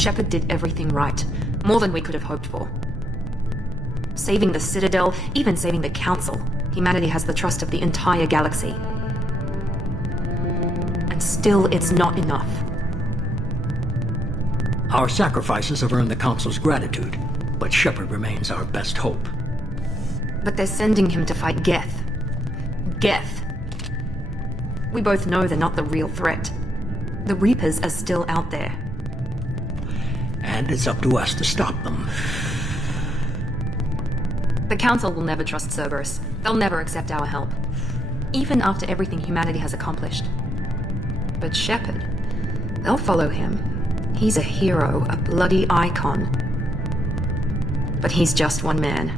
Shepard did everything right. More than we could have hoped for. Saving the Citadel, even saving the Council. Humanity has the trust of the entire galaxy. And still, it's not enough. Our sacrifices have earned the Council's gratitude, but Shepard remains our best hope. But they're sending him to fight Geth. Geth. We both know they're not the real threat. The Reapers are still out there. And it's up to us to stop them. The Council will never trust Cerberus. They'll never accept our help. Even after everything humanity has accomplished. But Shepard, they'll follow him. He's a hero, a bloody icon. But he's just one man.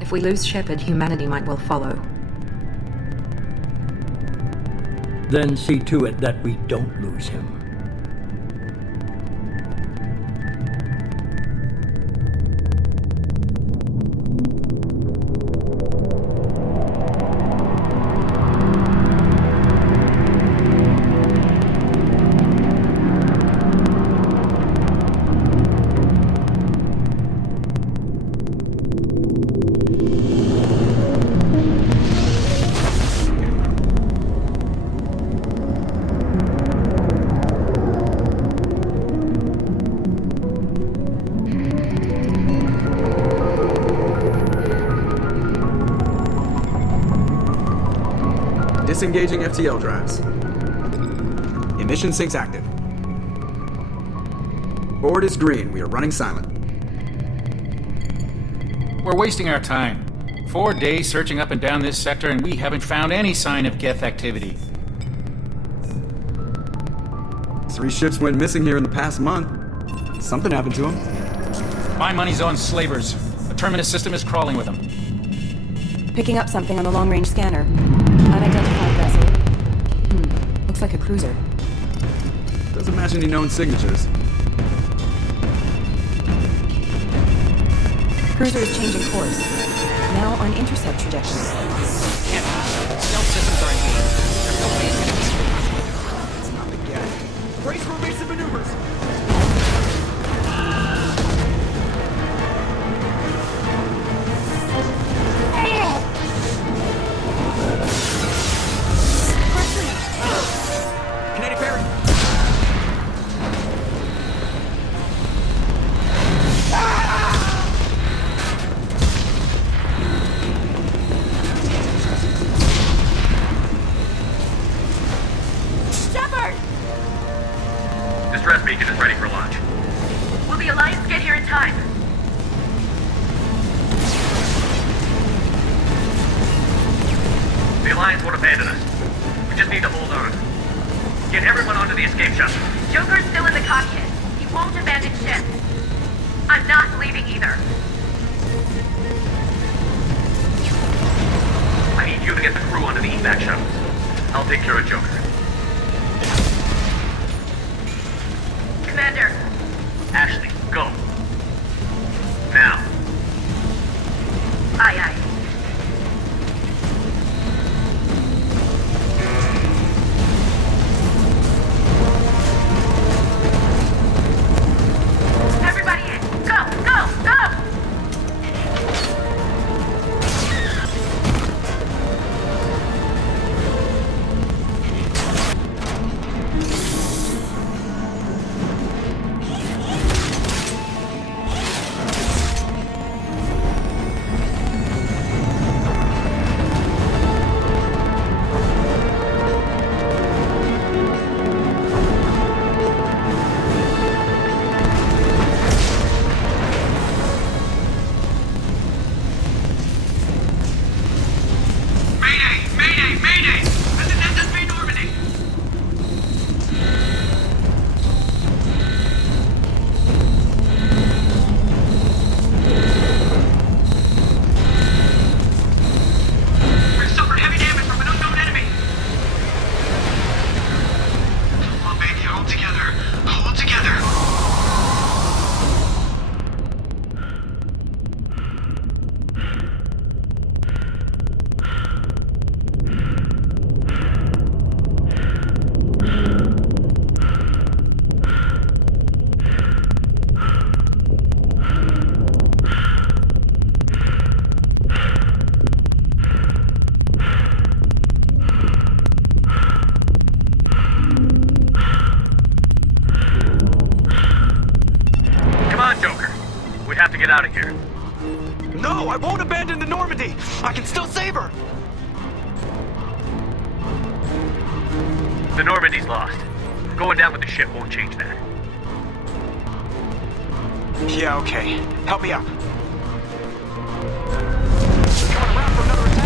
If we lose Shepard, humanity might well follow. Then see to it that we don't lose him. Disengaging FTL drives. Emission sinks active. Board is green. We are running silent. We're wasting our time. 4 days searching up and down this sector, and we haven't found any sign of Geth activity. 3 ships went missing here in the past month. Something happened to them. My money's on slavers. The Terminus system is crawling with them. Picking up something on the long-range scanner. Unidentified vessel. Looks like a cruiser. Doesn't match any known signatures. Cruiser is changing course. Now on intercept trajectory. Stealth systems are engaged. There's no way it's gonna be. It's not the Geth. Brace for evasive maneuvers! Kinetic parry! Shepard! Distress beacon is ready for launch. Will the Alliance get here in time? The Alliance won't abandon us. We just need to hold on. Get everyone onto the escape shuttle. Joker's still in the cockpit. He won't abandon ship. I'm not leaving either. I need you to get the crew onto the evac shuttles. I'll take care of Joker. Commander, Ashley, go. Now. aye aye. Everybody in! Go! Go! Go! get out of here. No, I won't abandon the Normandy! I can still save her! The Normandy's lost. Going down with the ship won't change that. Yeah, okay. Help me out. Coming around for another attack.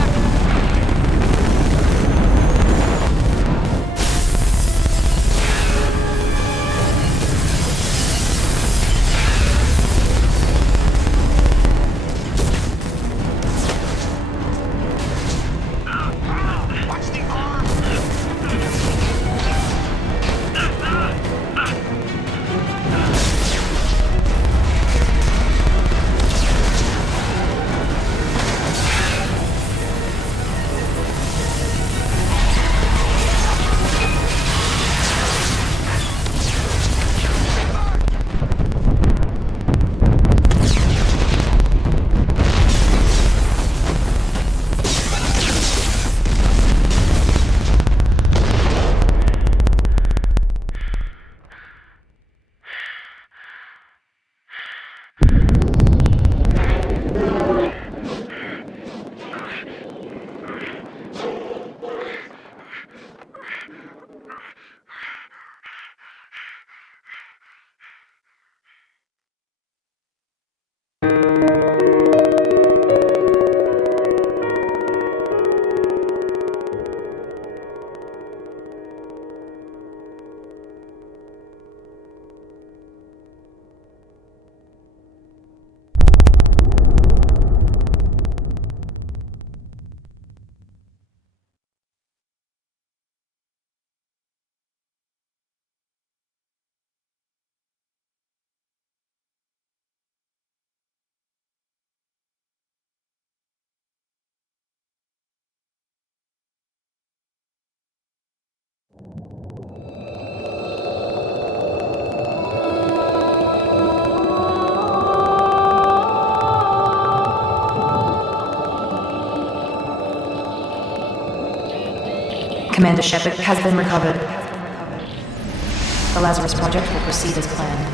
Watch the arm! Commander Shepard has been recovered. The Lazarus Project will proceed as planned.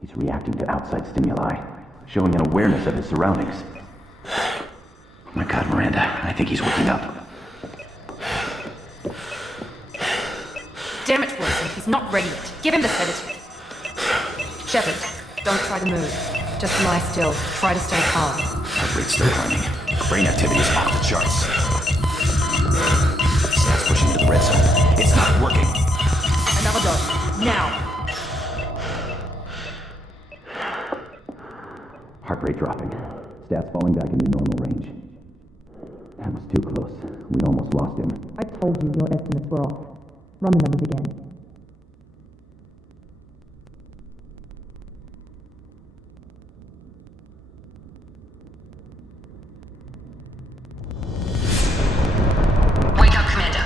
He's reacting to outside stimuli, showing an awareness of his surroundings. Oh my God, Miranda, I think he's waking up. Damn it, Wilson, he's not ready yet. Give him the sedative. Shepard, don't try to move. Just lie still. Try to stay calm. Heart rate's still climbing. Brain activity is off the charts. Snaps pushing to the spritzer. It's not working. Another dose. Now. Heart rate dropping. Stats falling back into normal range. That was too close. We almost lost him. I told you your estimates were off. Run the numbers again. Wake up, Commander.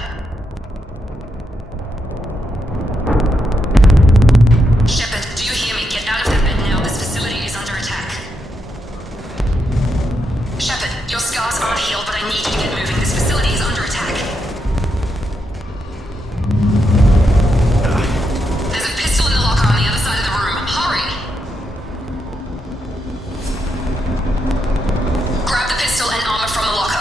Shepard, do you hear me? Get out of that bed now. This facility is under attack. Shepard, your scars aren't healed, but I need you to get moving. This facility is under attack. There's a pistol in the locker on the other side of the room. Hurry! Grab the pistol and armor from the locker.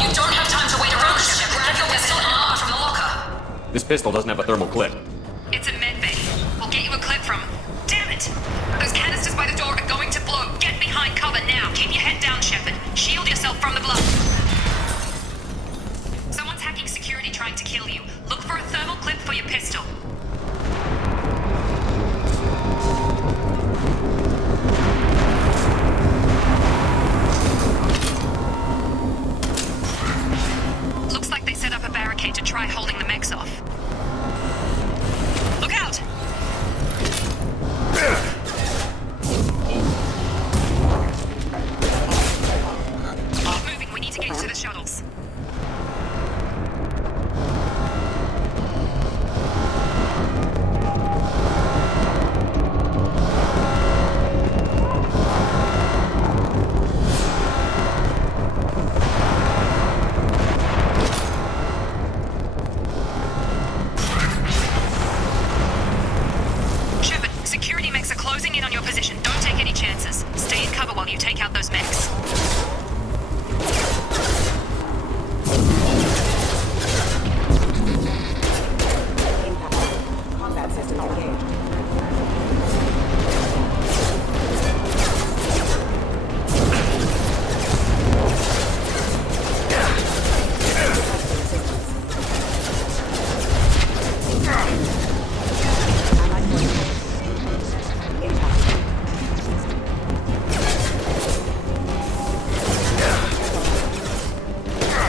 You don't have time to wait around, Shepard. Grab your pistol and armor from the locker. This pistol doesn't have a thermal clip. It's a med bay. We'll get you a clip from. Damn it! Those canisters by the door are going to blow. Get behind cover now. Keep your head down, Shepard. Shield yourself from the blow. Someone's hacking security trying to kill you. Look for a thermal clip for your pistol. Looks like they set up a barricade to try holding the mechs off. Look out! Keep moving, we need to get to the shuttles. Shepard, security mechs are closing in on your position. Don't take any chances. Stay in cover while you take out those mechs. Combat system engaged.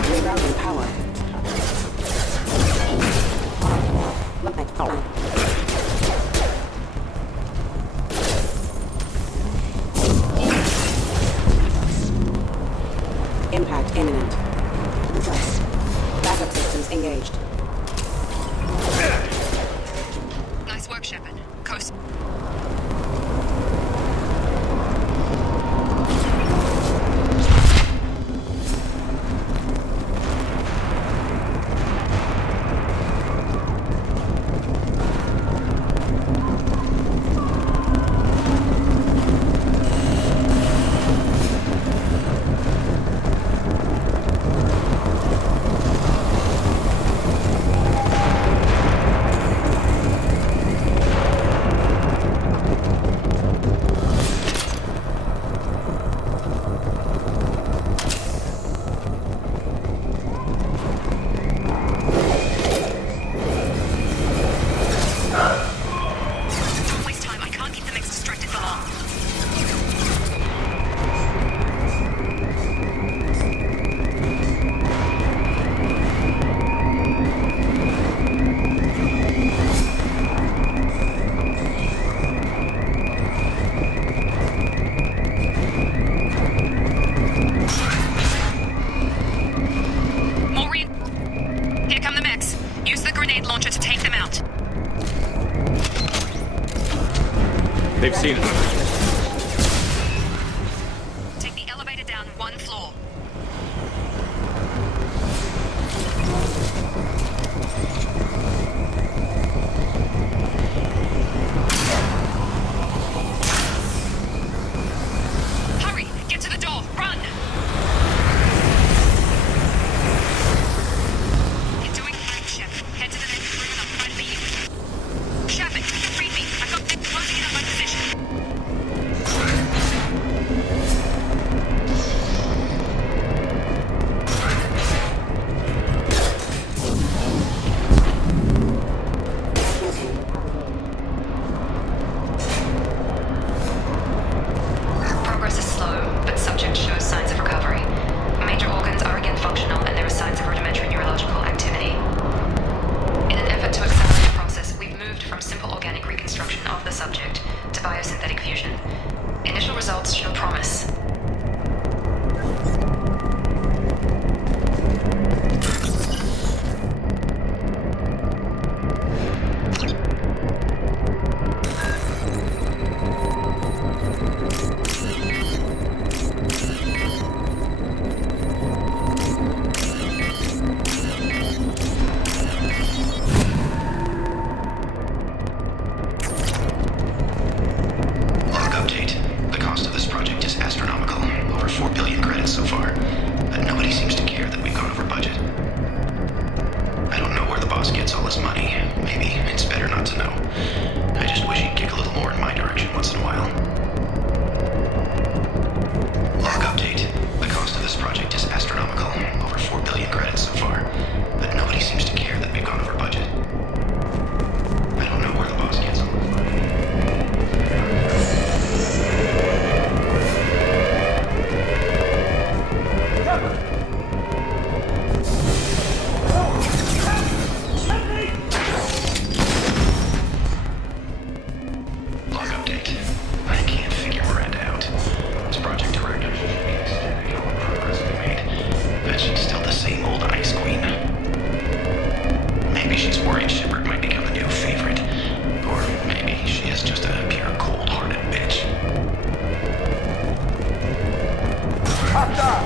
Rerouting power. Impact imminent. Backup systems engaged. Nice work, Shepard. Coast. Don't waste time. I can't keep the mechs distracted for long. Maureen, here come the mechs. Use the grenade launcher to take them out. They've seen us. Take the elevator down one floor. Hurry! Get to the door! Run! You're doing great, credits so far, but nobody seems to care that we've gone over budget. I don't know where the boss gets all his money. Maybe it's better not to know. I just wish he'd kick a little more in my direction once in a while. Log update. The cost of this project is astronomical. Over 4 billion credits so far, but nobody seems to care that we've gone over budget. I don't know where the boss gets all his money. Log update. I can't figure Miranda out. This project director should be ecstatic at all the progress we made. But she's still the same old ice queen. Maybe she's worried Shepard might become the new favorite. Or maybe she is just a pure cold-hearted bitch. Hot dog!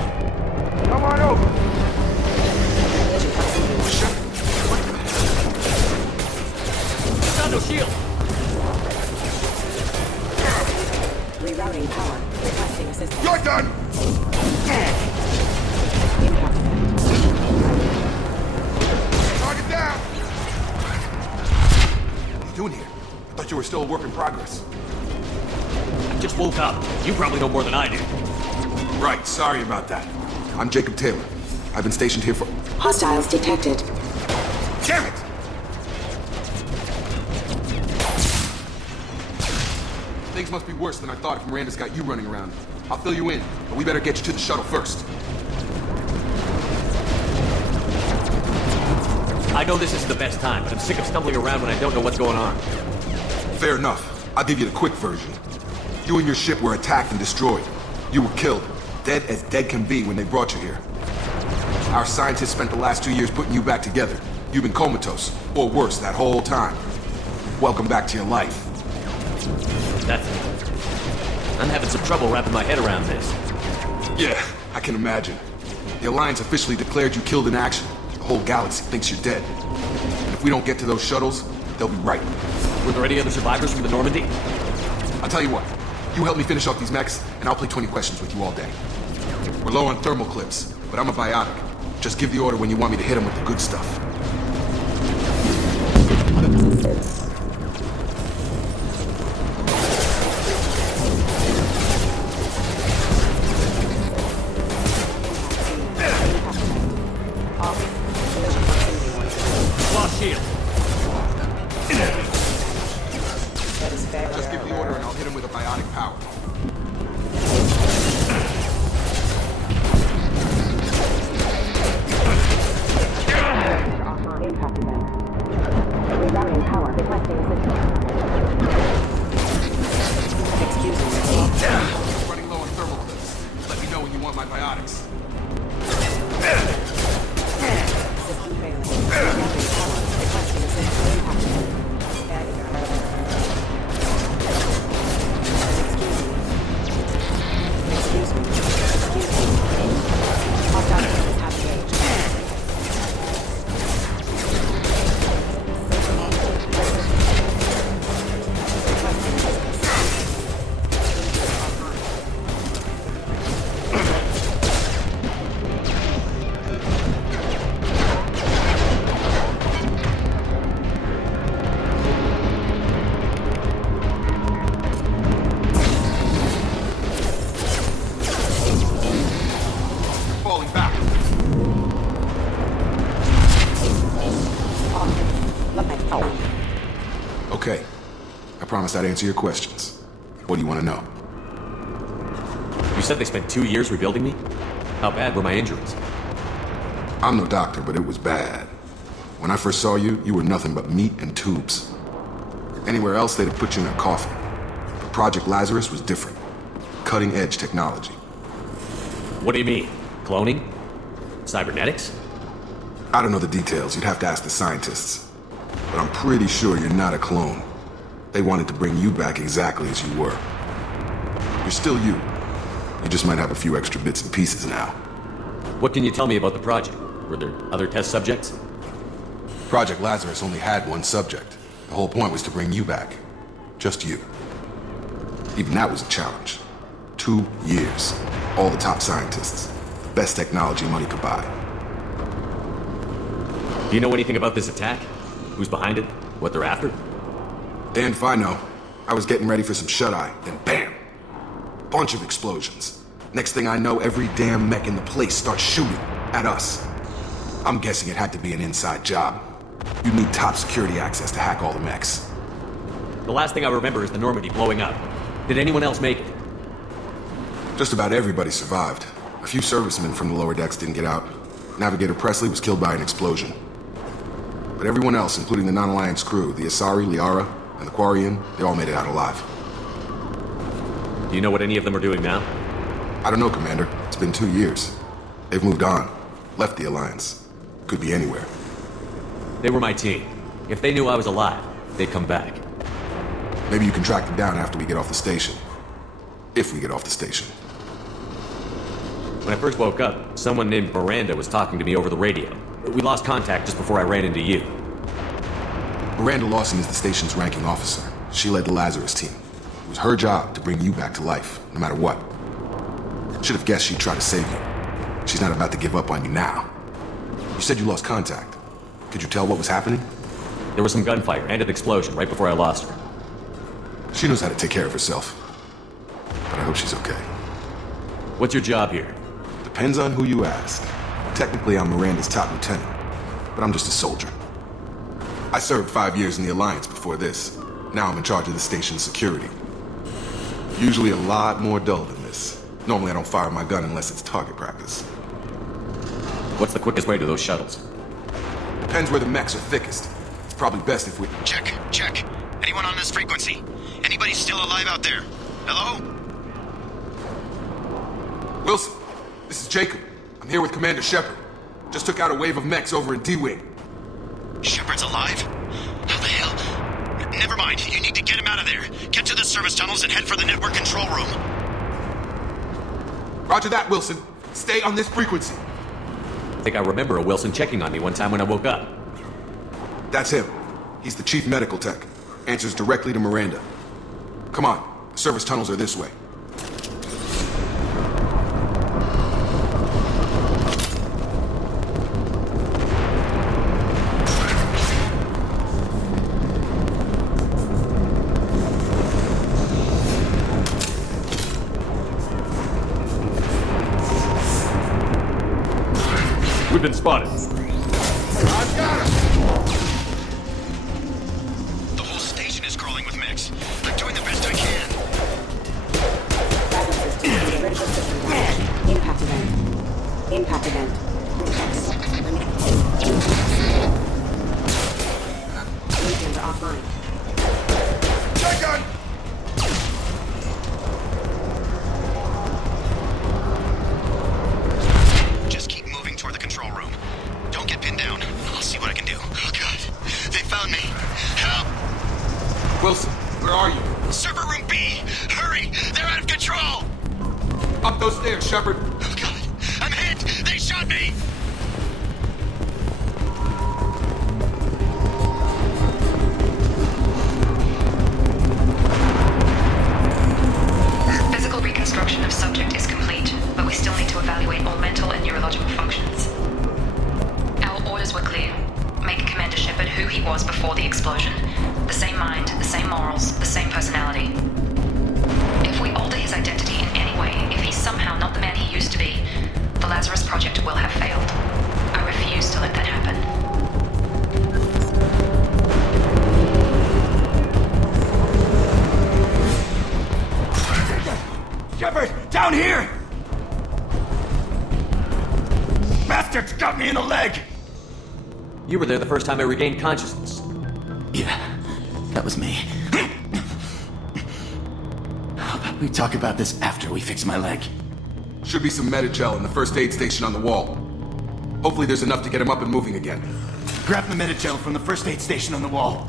Come on over! Shadow shield! Rerouting power. Requesting assistance. You're done! Target down! What are you doing here? I thought you were still a work in progress. I just woke up. You probably know more than I do. Right, sorry about that. I'm Jacob Taylor. I've been stationed here for... Hostiles detected. Damn it! Things must be worse than I thought if Miranda's got you running around. I'll fill you in, but we better get you to the shuttle first. I know this isn't the best time, but I'm sick of stumbling around when I don't know what's going on. Fair enough. I'll give you the quick version. You and your ship were attacked and destroyed. You were killed. Dead as dead can be when they brought you here. Our scientists spent the last 2 years putting you back together. You've been comatose, or worse, that whole time. Welcome back to your life. That's it. I'm having some trouble wrapping my head around this. Yeah, I can imagine. The Alliance officially declared you killed in action. The whole galaxy thinks you're dead. And if we don't get to those shuttles, they'll be right. Were there any other survivors from the Normandy? I'll tell you what. You help me finish off these mechs, and I'll play 20 questions with you all day. We're low on thermal clips, but I'm a biotic. Just give the order when you want me to hit them with the good stuff. Lost shield. Just give the order and I'll hit him with a biotic power. Rerouting power. Requesting assistance. Excuse me. Running low on thermal clips. Let me know when you want my biotics. System failing. Rerouting power. Requesting assistance. Excuse me. Hostile forces have engaged. Falling back. Okay. I promised I'd answer your questions. What do you want to know? You said they spent 2 years rebuilding me? How bad were my injuries? I'm no doctor, but it was bad. When I first saw you, you were nothing but meat and tubes. Anywhere else, they'd have put you in a coffin. But Project Lazarus was different. Cutting-edge technology. What do you mean? Cloning? Cybernetics? I don't know the details. You'd have to ask the scientists. But I'm pretty sure you're not a clone. They wanted to bring you back exactly as you were. You're still you. You just might have a few extra bits and pieces now. What can you tell me about the project? Were there other test subjects? Project Lazarus only had one subject. The whole point was to bring you back. Just you. Even that was a challenge. 2 years. All the top scientists. The best technology money could buy. Do you know anything about this attack? Who's behind it? What they're after? Damn if I know. I was getting ready for some shut-eye, then bam! Bunch of explosions. Next thing I know, every damn mech in the place starts shooting at us. I'm guessing it had to be an inside job. You need top security access to hack all the mechs. The last thing I remember is the Normandy blowing up. Did anyone else make it? Just about everybody survived. A few servicemen from the lower decks didn't get out. Navigator Presley was killed by an explosion. But everyone else, including the non-Alliance crew, the Asari, Liara, and the Quarian, they all made it out alive. Do you know what any of them are doing now? I don't know, Commander. It's been 2 years. They've moved on. Left the Alliance. Could be anywhere. They were my team. If they knew I was alive, they'd come back. Maybe you can track them down after we get off the station. If we get off the station. When I first woke up, someone named Miranda was talking to me over the radio. We lost contact just before I ran into you. Miranda Lawson is the station's ranking officer. She led the Lazarus team. It was her job to bring you back to life, no matter what. Should have guessed she'd try to save you. She's not about to give up on you now. You said you lost contact. Could you tell what was happening? There was some gunfire and an explosion right before I lost her. She knows how to take care of herself. But I hope she's okay. What's your job here? Depends on who you ask. Technically, I'm Miranda's top lieutenant, but I'm just a soldier. I served 5 years in the Alliance before this. Now I'm in charge of the station's security. Usually a lot more dull than this. Normally I don't fire my gun unless it's target practice. What's the quickest way to those shuttles? Depends where the mechs are thickest. It's probably best if we... Check. Anyone on this frequency? Anybody still alive out there? Hello? Wilson, this is Jacob. I'm here with Commander Shepard. Just took out a wave of mechs over in D-Wing. Shepard's alive? How the hell? Never mind. You need to get him out of there. Get to the service tunnels and head for the network control room. Roger that, Wilson. Stay on this frequency. I think I remember a Wilson checking on me one time when I woke up. That's him. He's the chief medical tech. Answers directly to Miranda. Come on. The service tunnels are this way. We've been spotted. I've got him! The whole station is crawling with mechs. I'm doing the best I can. Impact event. Impact event. Agents offline. Shotgun! Just keep moving toward the control room. Don't get pinned down. I'll see what I can do. Oh, God. They found me. Help! Wilson, where are you? Server room B! Hurry! They're out of control! Up those stairs, Shepard. Oh, God. I'm hit! They shot me! Physical reconstruction of subject is complete, but we still need to evaluate all mental and neurological functions. Our orders were clear. Make Commander Shepard who he was before the explosion. The same mind, the same morals, the same personality. If we alter his identity in any way, if he's somehow not the man he used to be, the Lazarus Project will have failed. I refuse to let that happen. Shepard, down here! Bastards got me in the leg! You were there the first time I regained consciousness. Yeah, that was me. How about we talk about this after we fix my leg? Should be some Metagel in the first aid station on the wall. Hopefully there's enough to get him up and moving again. Grab the Metagel from the first aid station on the wall.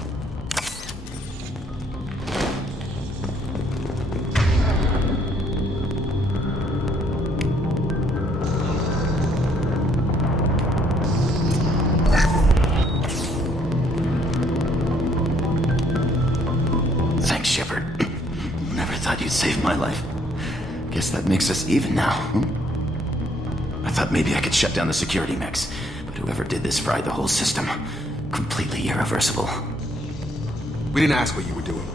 Thanks, Shepard. Never thought you'd save my life. Guess that makes us even now, I thought maybe I could shut down the security mechs, but whoever did this fried the whole system. Completely irreversible. We didn't ask what you were doing.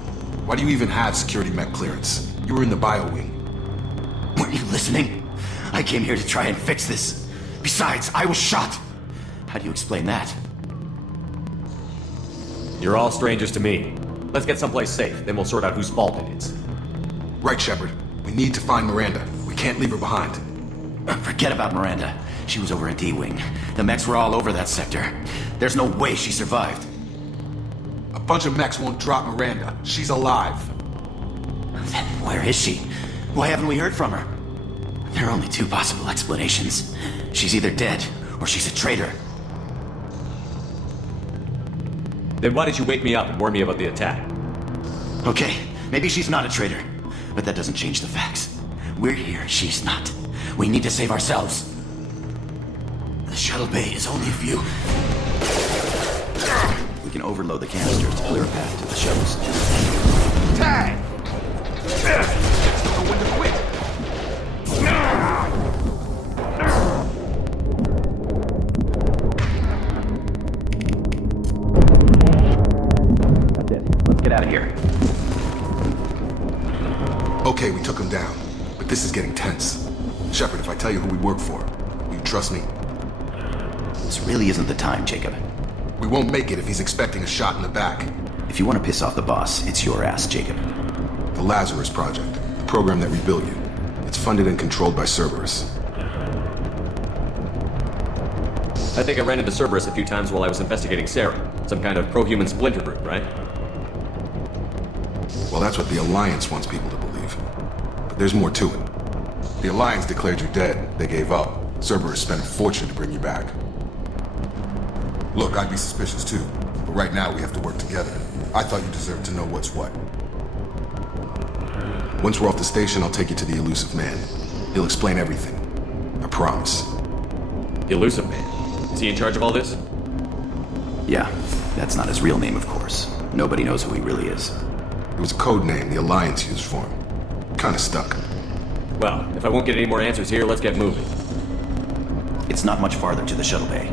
Why do you even have security mech clearance? You were in the bio wing. Weren't you listening? I came here to try and fix this. Besides, I was shot. How do you explain that? You're all strangers to me. Let's get someplace safe, then we'll sort out whose fault it is. Right, Shepard. We need to find Miranda. We can't leave her behind. Forget about Miranda. She was over in D-Wing. The mechs were all over that sector. There's no way she survived. A bunch of mechs won't drop Miranda. She's alive. Then where is she? Why haven't we heard from her? There are only two possible explanations. She's either dead, or she's a traitor. Then why did you wake me up and warn me about the attack? Okay, maybe she's not a traitor, but that doesn't change the facts. We're here, she's not. We need to save ourselves. The shuttle bay is only a few. We can overload the canisters to clear a path to the shuttles. Tag! Don't know when to quit. That's it. Let's get out of here. Okay, we took him down, but this is getting tense. Shepard, if I tell you who we work for, will you trust me? This really isn't the time, Jacob. We won't make it if he's expecting a shot in the back. If you want to piss off the boss, it's your ass, Jacob. The Lazarus Project, the program that rebuilt you. It's funded and controlled by Cerberus. I think I ran into Cerberus a few times while I was investigating Sarah. Some kind of pro-human splinter group, right? Well, that's what the Alliance wants people to believe. But there's more to it. The Alliance declared you dead. They gave up. Cerberus spent a fortune to bring you back. Look, I'd be suspicious too. But right now we have to work together. I thought you deserved to know what's what. Once we're off the station, I'll take you to the Elusive Man. He'll explain everything. I promise. The Elusive Man? Is he in charge of all this? Yeah, that's not his real name, of course. Nobody knows who he really is. It was a code name the Alliance used for him. Kinda stuck. Well, if I won't get any more answers here, let's get moving. It's not much farther to the shuttle bay.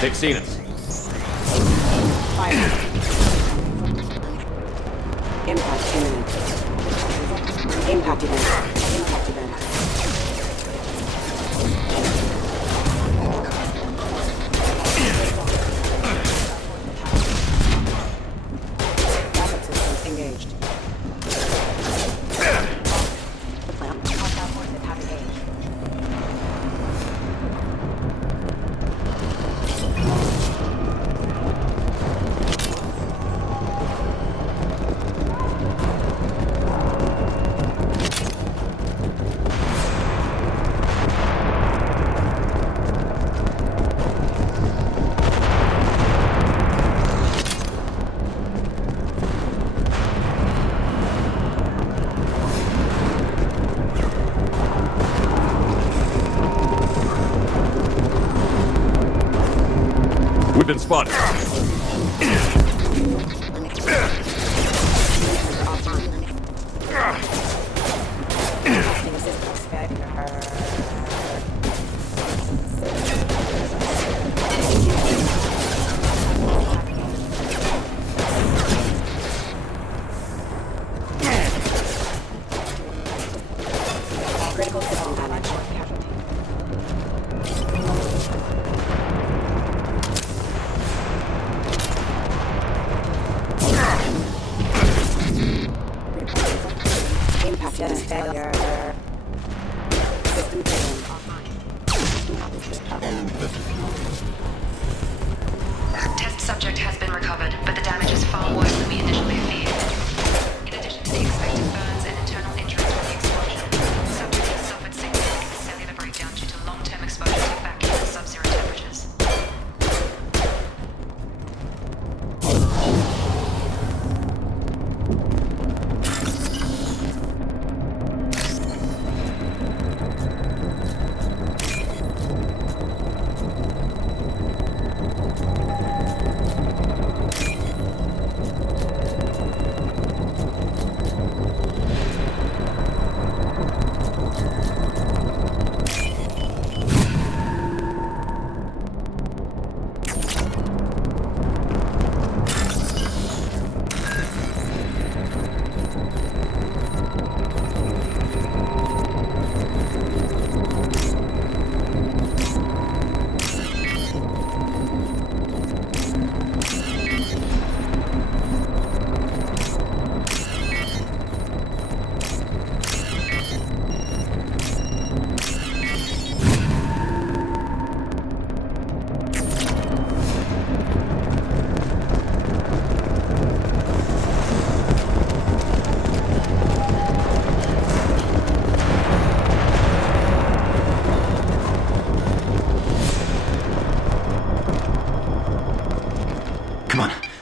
They've seen us. Fire. Impact imminent. Impact event. Impact event. Backup systems engaged. The plant. Hostile forces have engaged. We've been spotted.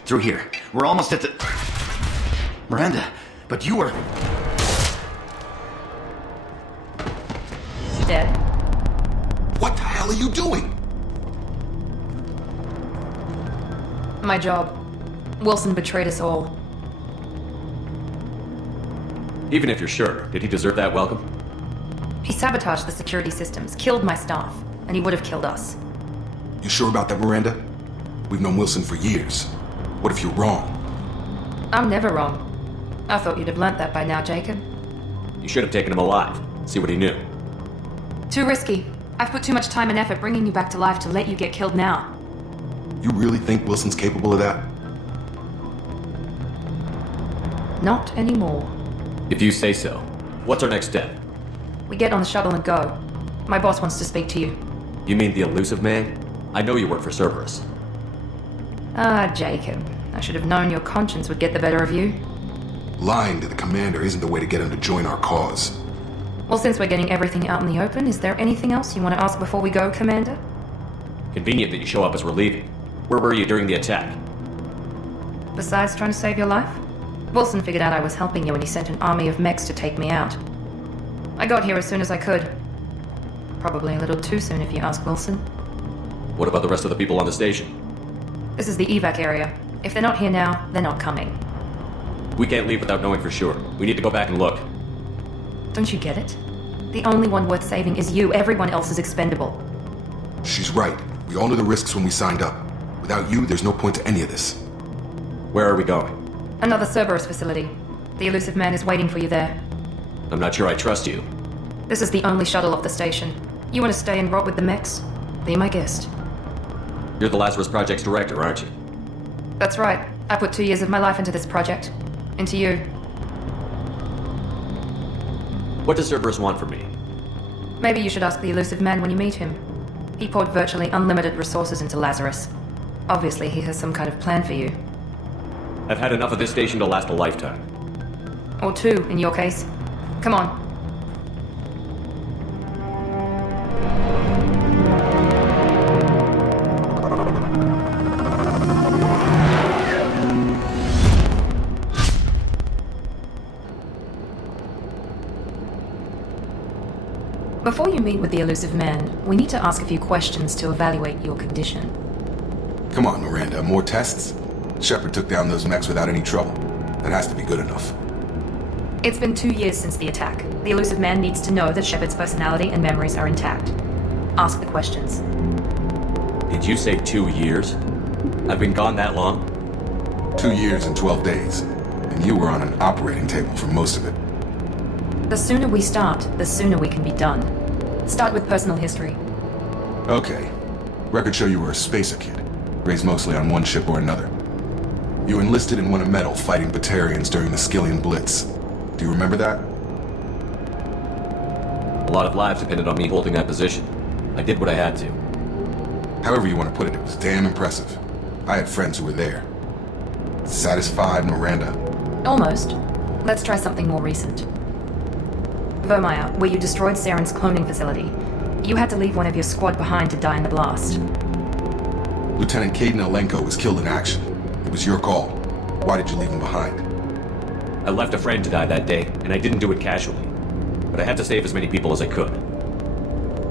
Through here. We're almost at the... Miranda, but you were... Dead. What the hell are you doing? My job. Wilson betrayed us all. Even if you're sure, did he deserve that welcome? He sabotaged the security systems, killed my staff, and he would have killed us. You sure about that, Miranda? We've known Wilson for years. What if you're wrong? I'm never wrong. I thought you'd have learnt that by now, Jacob. You should have taken him alive. See what he knew. Too risky. I've put too much time and effort bringing you back to life to let you get killed now. You really think Wilson's capable of that? Not anymore. If you say so. What's our next step? We get on the shuttle and go. My boss wants to speak to you. You mean the elusive man? I know you work for Cerberus. Ah, Jacob. I should have known your conscience would get the better of you. Lying to the commander isn't the way to get him to join our cause. Well, since we're getting everything out in the open, is there anything else you want to ask before we go, Commander? Convenient that you show up as we're leaving. Where were you during the attack? Besides trying to save your life? Wilson figured out I was helping you when he sent an army of mechs to take me out. I got here as soon as I could. Probably a little too soon if you ask Wilson. What about the rest of the people on the station? This is the evac area. If they're not here now, they're not coming. We can't leave without knowing for sure. We need to go back and look. Don't you get it? The only one worth saving is you. Everyone else is expendable. She's right. We all knew the risks when we signed up. Without you, there's no point to any of this. Where are we going? Another Cerberus facility. The elusive man is waiting for you there. I'm not sure I trust you. This is the only shuttle off the station. You want to stay and rot with the mechs? Be my guest. You're the Lazarus Project's director, aren't you? That's right. I put 2 years of my life into this project. Into you. What does Cerberus want from me? Maybe you should ask the elusive man when you meet him. He poured virtually unlimited resources into Lazarus. Obviously, he has some kind of plan for you. I've had enough of this station to last a lifetime. Or 2, in your case. Come on. Before you meet with the elusive man, we need to ask a few questions to evaluate your condition. Come on, Miranda, more tests? Shepard took down those mechs without any trouble. That has to be good enough. It's been 2 years since the attack. The elusive man needs to know that Shepard's personality and memories are intact. Ask the questions. Did you say 2 years? I've been gone that long? 2 years and 12 days. And you were on an operating table for most of it. The sooner we start, the sooner we can be done. Start with personal history. Okay. Records show you were a spacer kid, raised mostly on one ship or another. You enlisted and won a medal fighting Batarians during the Skillian Blitz. Do you remember that? A lot of lives depended on me holding that position. I did what I had to. However you want to put it, it was damn impressive. I had friends who were there. Satisfied, Miranda? Almost. Let's try something more recent. Vermeer, where you destroyed Saren's cloning facility. You had to leave one of your squad behind to die in the blast. Lieutenant Caden Alenko was killed in action. It was your call. Why did you leave him behind? I left a friend to die that day, and I didn't do it casually. But I had to save as many people as I could.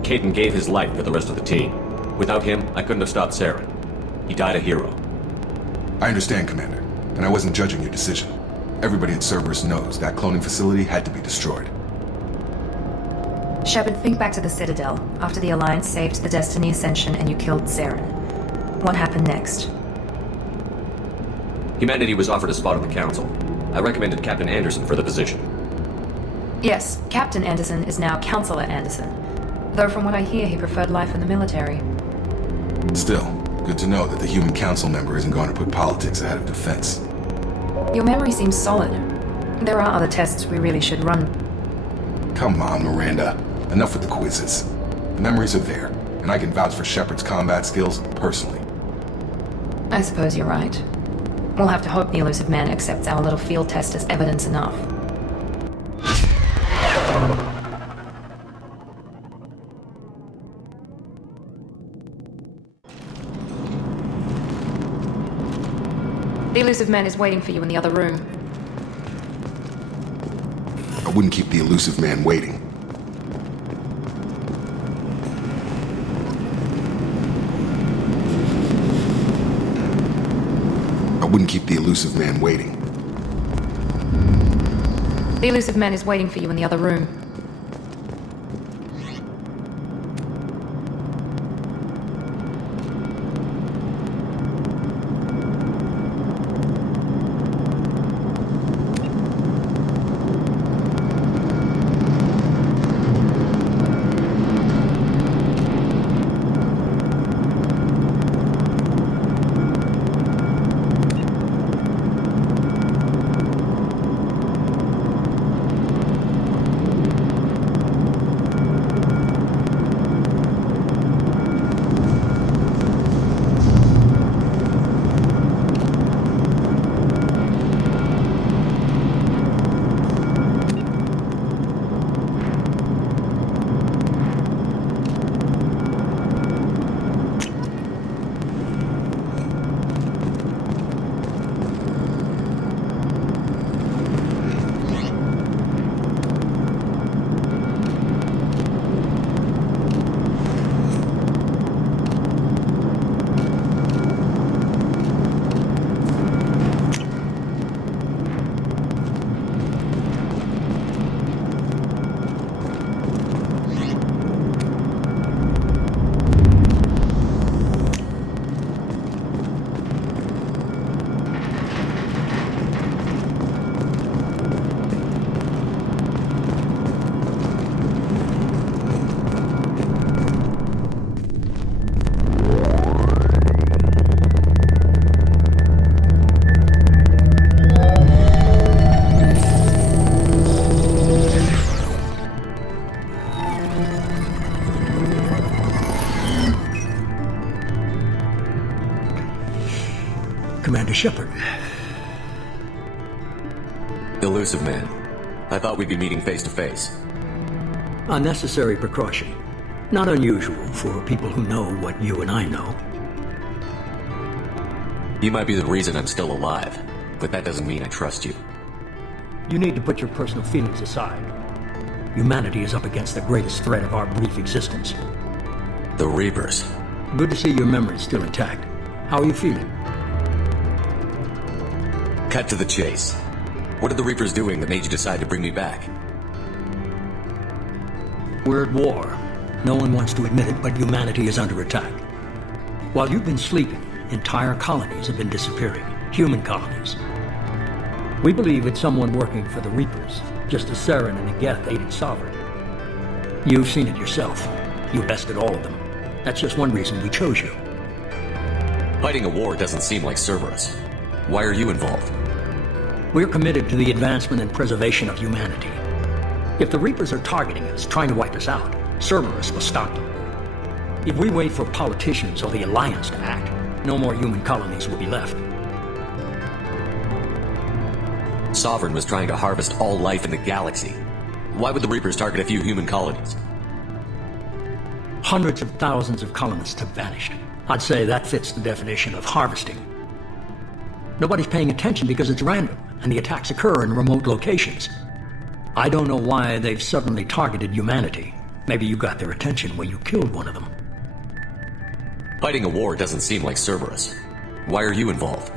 Caden gave his life for the rest of the team. Without him, I couldn't have stopped Saren. He died a hero. I understand, Commander, and I wasn't judging your decision. Everybody at Cerberus knows that cloning facility had to be destroyed. Shepard, think back to the Citadel, after the Alliance saved the Destiny Ascension and you killed Saren. What happened next? Humanity was offered a spot on the Council. I recommended Captain Anderson for the position. Yes, Captain Anderson is now Counselor Anderson. Though from what I hear, he preferred life in the military. Still, good to know that the human council member isn't going to put politics ahead of defense. Your memory seems solid. There are other tests we really should run. Come on, Miranda. Enough with the quizzes. The memories are there, and I can vouch for Shepard's combat skills personally. I suppose you're right. We'll have to hope the elusive man accepts our little field test as evidence enough. The elusive man is waiting for you in the other room. I wouldn't keep the elusive man waiting. I wouldn't keep the elusive man waiting. The elusive man is waiting for you in the other room. Commander Shepard. Elusive man. I thought we'd be meeting face to face. Unnecessary precaution. Not unusual for people who know what you and I know. You might be the reason I'm still alive, but that doesn't mean I trust you. You need to put your personal feelings aside. Humanity is up against the greatest threat of our brief existence. The Reapers. Good to see your memory's still intact. How are you feeling? Cut to the chase. What are the Reapers doing that made you decide to bring me back? We're at war. No one wants to admit it, but humanity is under attack. While you've been sleeping, entire colonies have been disappearing. Human colonies. We believe it's someone working for the Reapers, just as Saren and Geth aided Sovereign. You've seen it yourself. You bested all of them. That's just one reason we chose you. Fighting a war doesn't seem like Cerberus. Why are you involved? We're committed to the advancement and preservation of humanity. If the Reapers are targeting us, trying to wipe us out, Cerberus will stop them. If we wait for politicians or the Alliance to act, no more human colonies will be left. Sovereign was trying to harvest all life in the galaxy. Why would the Reapers target a few human colonies? Hundreds of thousands of colonists have vanished. I'd say that fits the definition of harvesting. Nobody's paying attention because it's random, and the attacks occur in remote locations. I don't know why they've suddenly targeted humanity. Maybe you got their attention when you killed one of them. Fighting a war doesn't seem like Cerberus. Why are you involved?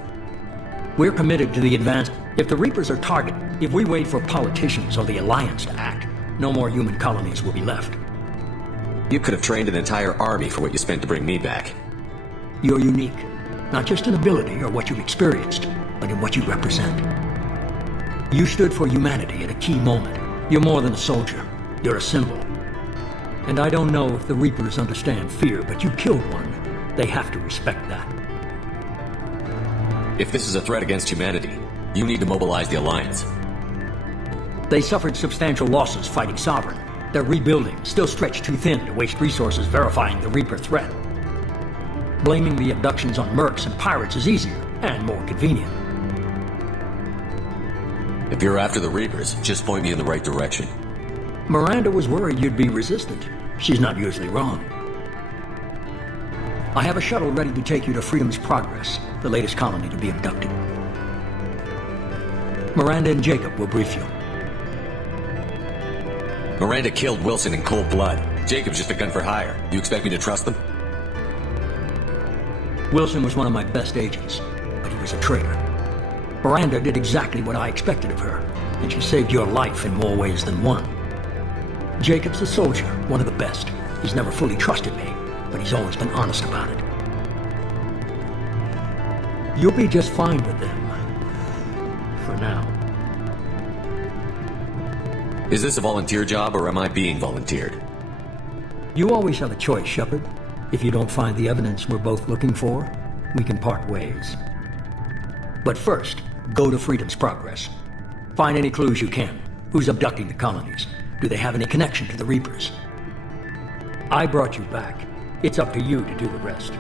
We're committed to the advance. If the Reapers are targeted, if we wait for politicians or the Alliance to act, no more human colonies will be left. You could have trained an entire army for what you spent to bring me back. You're unique. Not just in ability or what you've experienced, but in what you represent. You stood for humanity at a key moment. You're more than a soldier. You're a symbol. And I don't know if the Reapers understand fear, but you killed one. They have to respect that. If this is a threat against humanity, you need to mobilize the Alliance. They suffered substantial losses fighting Sovereign. They're rebuilding, still stretched too thin to waste resources verifying the Reaper threat. Blaming the abductions on mercs and pirates is easier and more convenient. If you're after the Reapers, just point me in the right direction. Miranda was worried you'd be resistant. She's not usually wrong. I have a shuttle ready to take you to Freedom's Progress, the latest colony to be abducted. Miranda and Jacob will brief you. Miranda killed Wilson in cold blood. Jacob's just a gun for hire. You expect me to trust them? Wilson was one of my best agents, but he was a traitor. Miranda did exactly what I expected of her, and she saved your life in more ways than one. Jacob's a soldier, one of the best. He's never fully trusted me, but he's always been honest about it. You'll be just fine with them. For now. Is this a volunteer job, or am I being volunteered? You always have a choice, Shepard. If you don't find the evidence we're both looking for, we can part ways. But first, go to Freedom's Progress. Find any clues you can. Who's abducting the colonies? Do they have any connection to the Reapers? I brought you back. It's up to you to do the rest.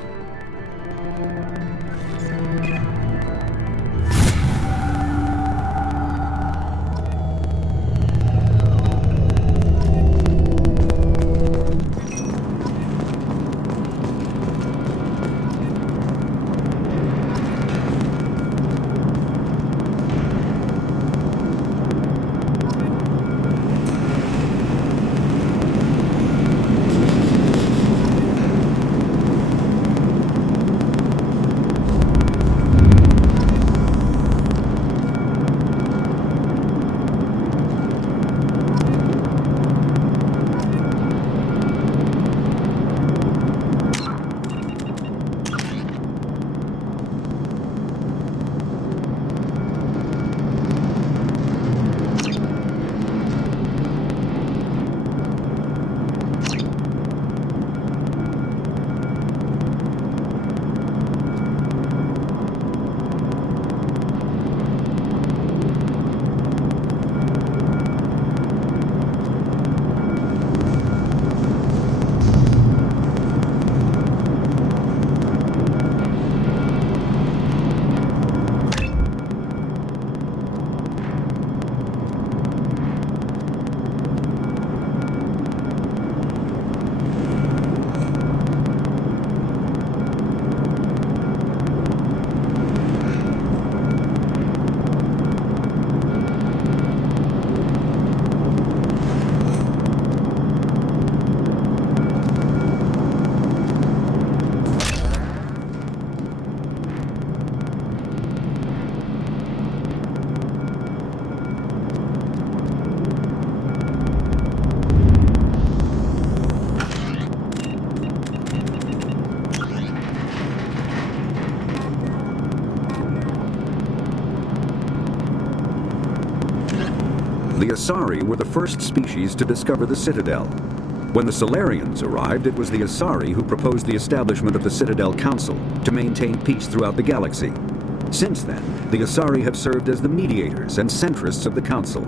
The Asari were the first species to discover the Citadel. When the Salarians arrived, it was the Asari who proposed the establishment of the Citadel Council to maintain peace throughout the galaxy. Since then, the Asari have served as the mediators and centrists of the Council.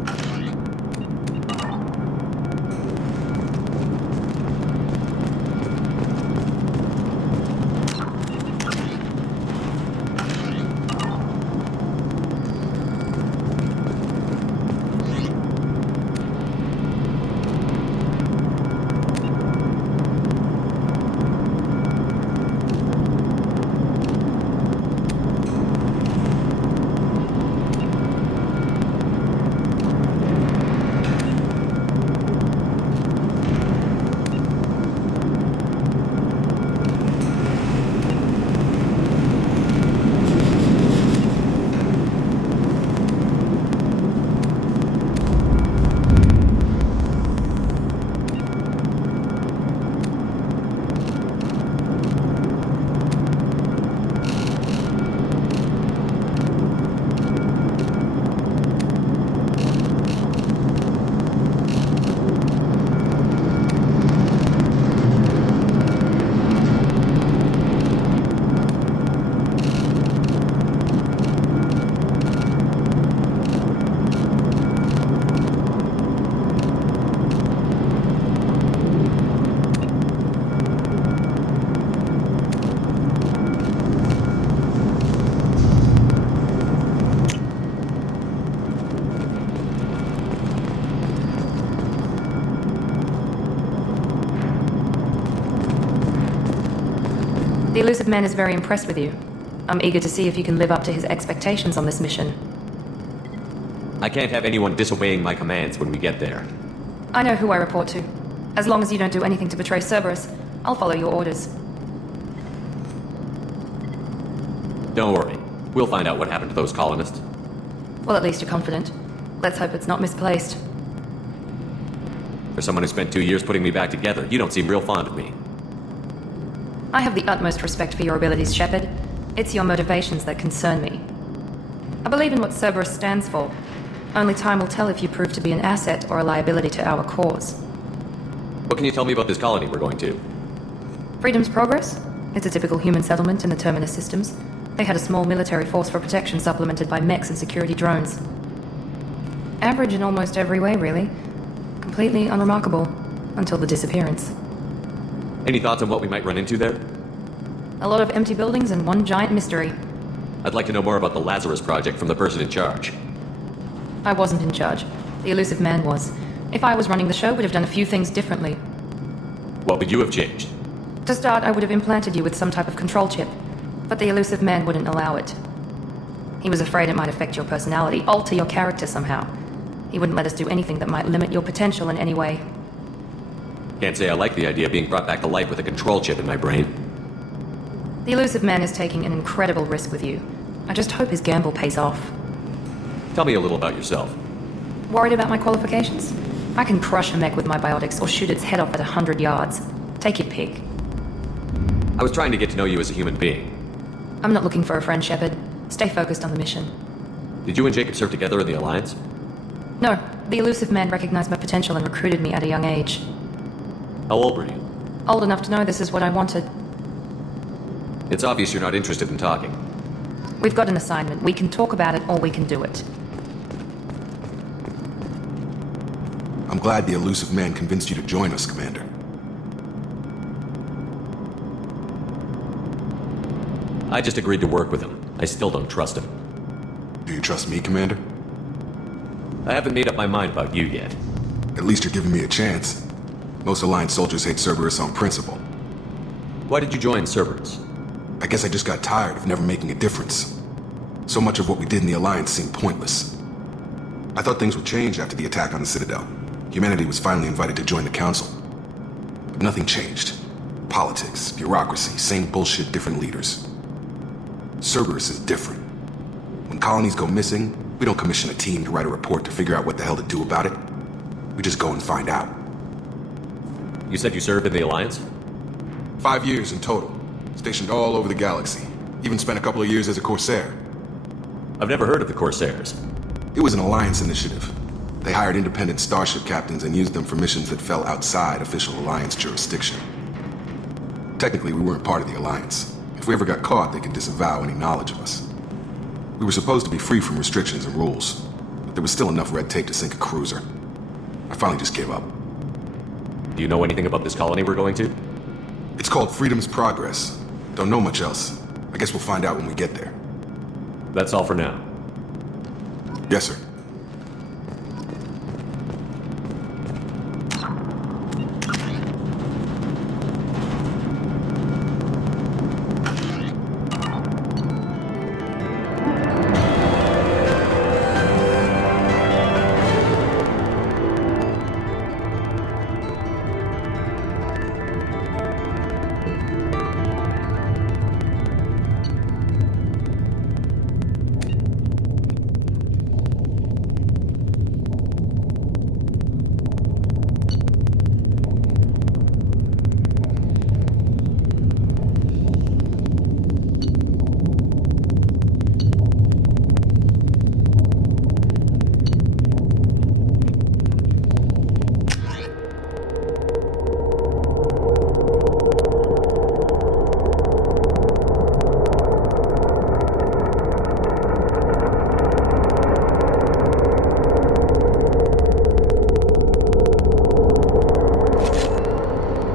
The Elusive Man is very impressed with you. I'm eager to see if you can live up to his expectations on this mission. I can't have anyone disobeying my commands when we get there. I know who I report to. As long as you don't do anything to betray Cerberus, I'll follow your orders. Don't worry. We'll find out what happened to those colonists. Well, at least you're confident. Let's hope it's not misplaced. For someone who spent 2 years putting me back together, you don't seem real fond of me. I have the utmost respect for your abilities, Shepard. It's your motivations that concern me. I believe in what Cerberus stands for. Only time will tell if you prove to be an asset or a liability to our cause. What can you tell me about this colony we're going to? Freedom's Progress? It's a typical human settlement in the Terminus systems. They had a small military force for protection supplemented by mechs and security drones. Average in almost every way, really. Completely unremarkable. Until the disappearance. Any thoughts on what we might run into there? A lot of empty buildings and one giant mystery. I'd like to know more about the Lazarus Project from the person in charge. I wasn't in charge. The Elusive Man was. If I was running the show, would have done a few things differently. What would you have changed? To start, I would have implanted you with some type of control chip. But the Elusive Man wouldn't allow it. He was afraid it might affect your personality, alter your character somehow. He wouldn't let us do anything that might limit your potential in any way. Can't say I like the idea of being brought back to life with a control chip in my brain. The Elusive Man is taking an incredible risk with you. I just hope his gamble pays off. Tell me a little about yourself. Worried about my qualifications? I can crush a mech with my biotics or shoot its head off at 100 yards. Take your pick. I was trying to get to know you as a human being. I'm not looking for a friend, Shepard. Stay focused on the mission. Did you and Jacob serve together in the Alliance? No, the Elusive Man recognized my potential and recruited me at a young age. How old were you? Old enough to know this is what I wanted. It's obvious you're not interested in talking. We've got an assignment. We can talk about it or we can do it. I'm glad the Elusive Man convinced you to join us, Commander. I just agreed to work with him. I still don't trust him. Do you trust me, Commander? I haven't made up my mind about you yet. At least you're giving me a chance. Most Alliance soldiers hate Cerberus on principle. Why did you join Cerberus? I guess I just got tired of never making a difference. So much of what we did in the Alliance seemed pointless. I thought things would change after the attack on the Citadel. Humanity was finally invited to join the Council. But nothing changed. Politics, bureaucracy, same bullshit, different leaders. Cerberus is different. When colonies go missing, we don't commission a team to write a report to figure out what the hell to do about it. We just go and find out. You said you served in the Alliance? 5 years in total. Stationed all over the galaxy. Even spent a couple of years as a Corsair. I've never heard of the Corsairs. It was an Alliance initiative. They hired independent starship captains and used them for missions that fell outside official Alliance jurisdiction. Technically, we weren't part of the Alliance. If we ever got caught, they could disavow any knowledge of us. We were supposed to be free from restrictions and rules, but there was still enough red tape to sink a cruiser. I finally just gave up. Do you know anything about this colony we're going to? It's called Freedom's Progress. Don't know much else. I guess we'll find out when we get there. That's all for now. Yes, sir.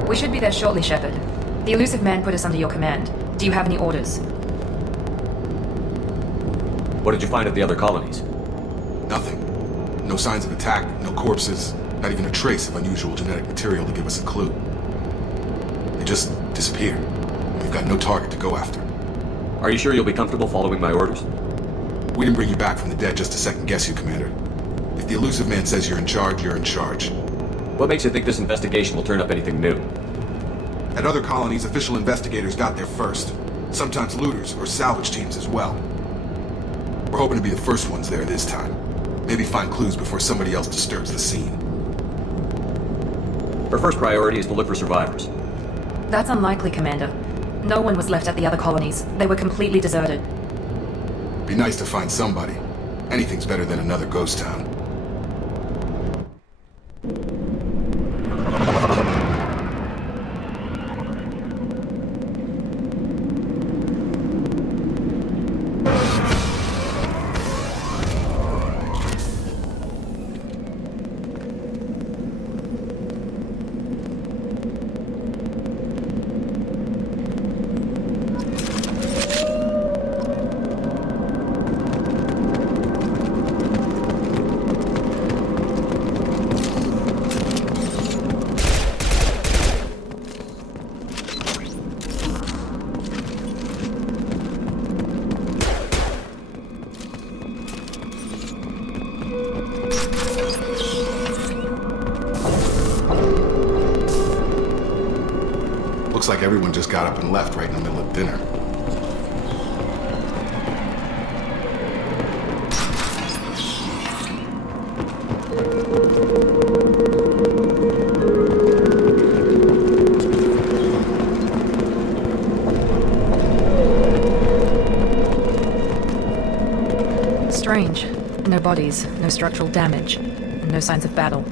We should be there shortly, Shepard. The Elusive Man put us under your command. Do you have any orders? What did you find at the other colonies? Nothing. No signs of attack, no corpses, not even a trace of unusual genetic material to give us a clue. They just disappeared. We've got no target to go after. Are you sure you'll be comfortable following my orders? We didn't bring you back from the dead just to second guess you, Commander. The elusive man says you're in charge, you're in charge. What makes you think this investigation will turn up anything new? At other colonies, official investigators got there first. Sometimes looters or salvage teams as well. We're hoping to be the first ones there this time. Maybe find clues before somebody else disturbs the scene. Our first priority is to look for survivors. That's unlikely, Commander. No one was left at the other colonies. They were completely deserted. Be nice to find somebody. Anything's better than another ghost town. Looks like everyone just got up and left right in the middle of dinner. Strange. No bodies, no structural damage, no signs of battle.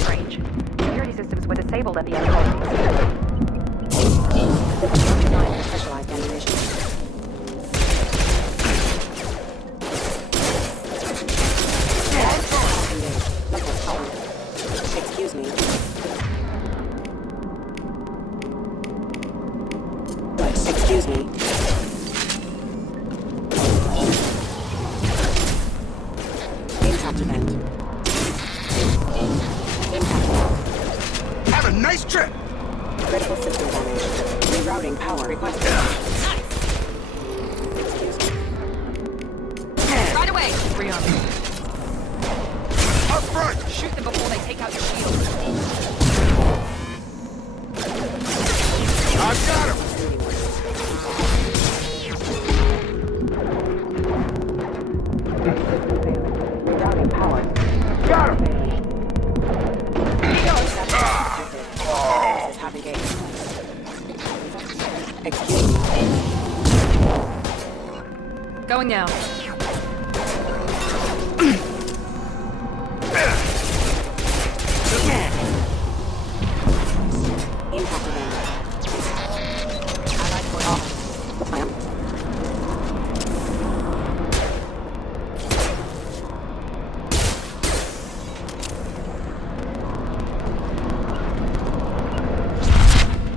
Strange. Security systems were disabled at the other colonies. Specialized ammunition. Excuse me. Excuse me. Impact event. Have a nice trip! Critical system damage. Rerouting power requested. Excuse me. Right away! Free on me. Up front! Shoot them before they take out your shield. I've got him! Rerouting power. Got him! Excuse me. Going now. Impact event. Allied force off.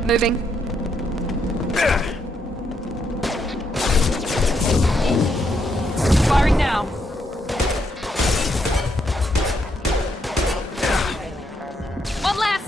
Moving. Firing now. One less.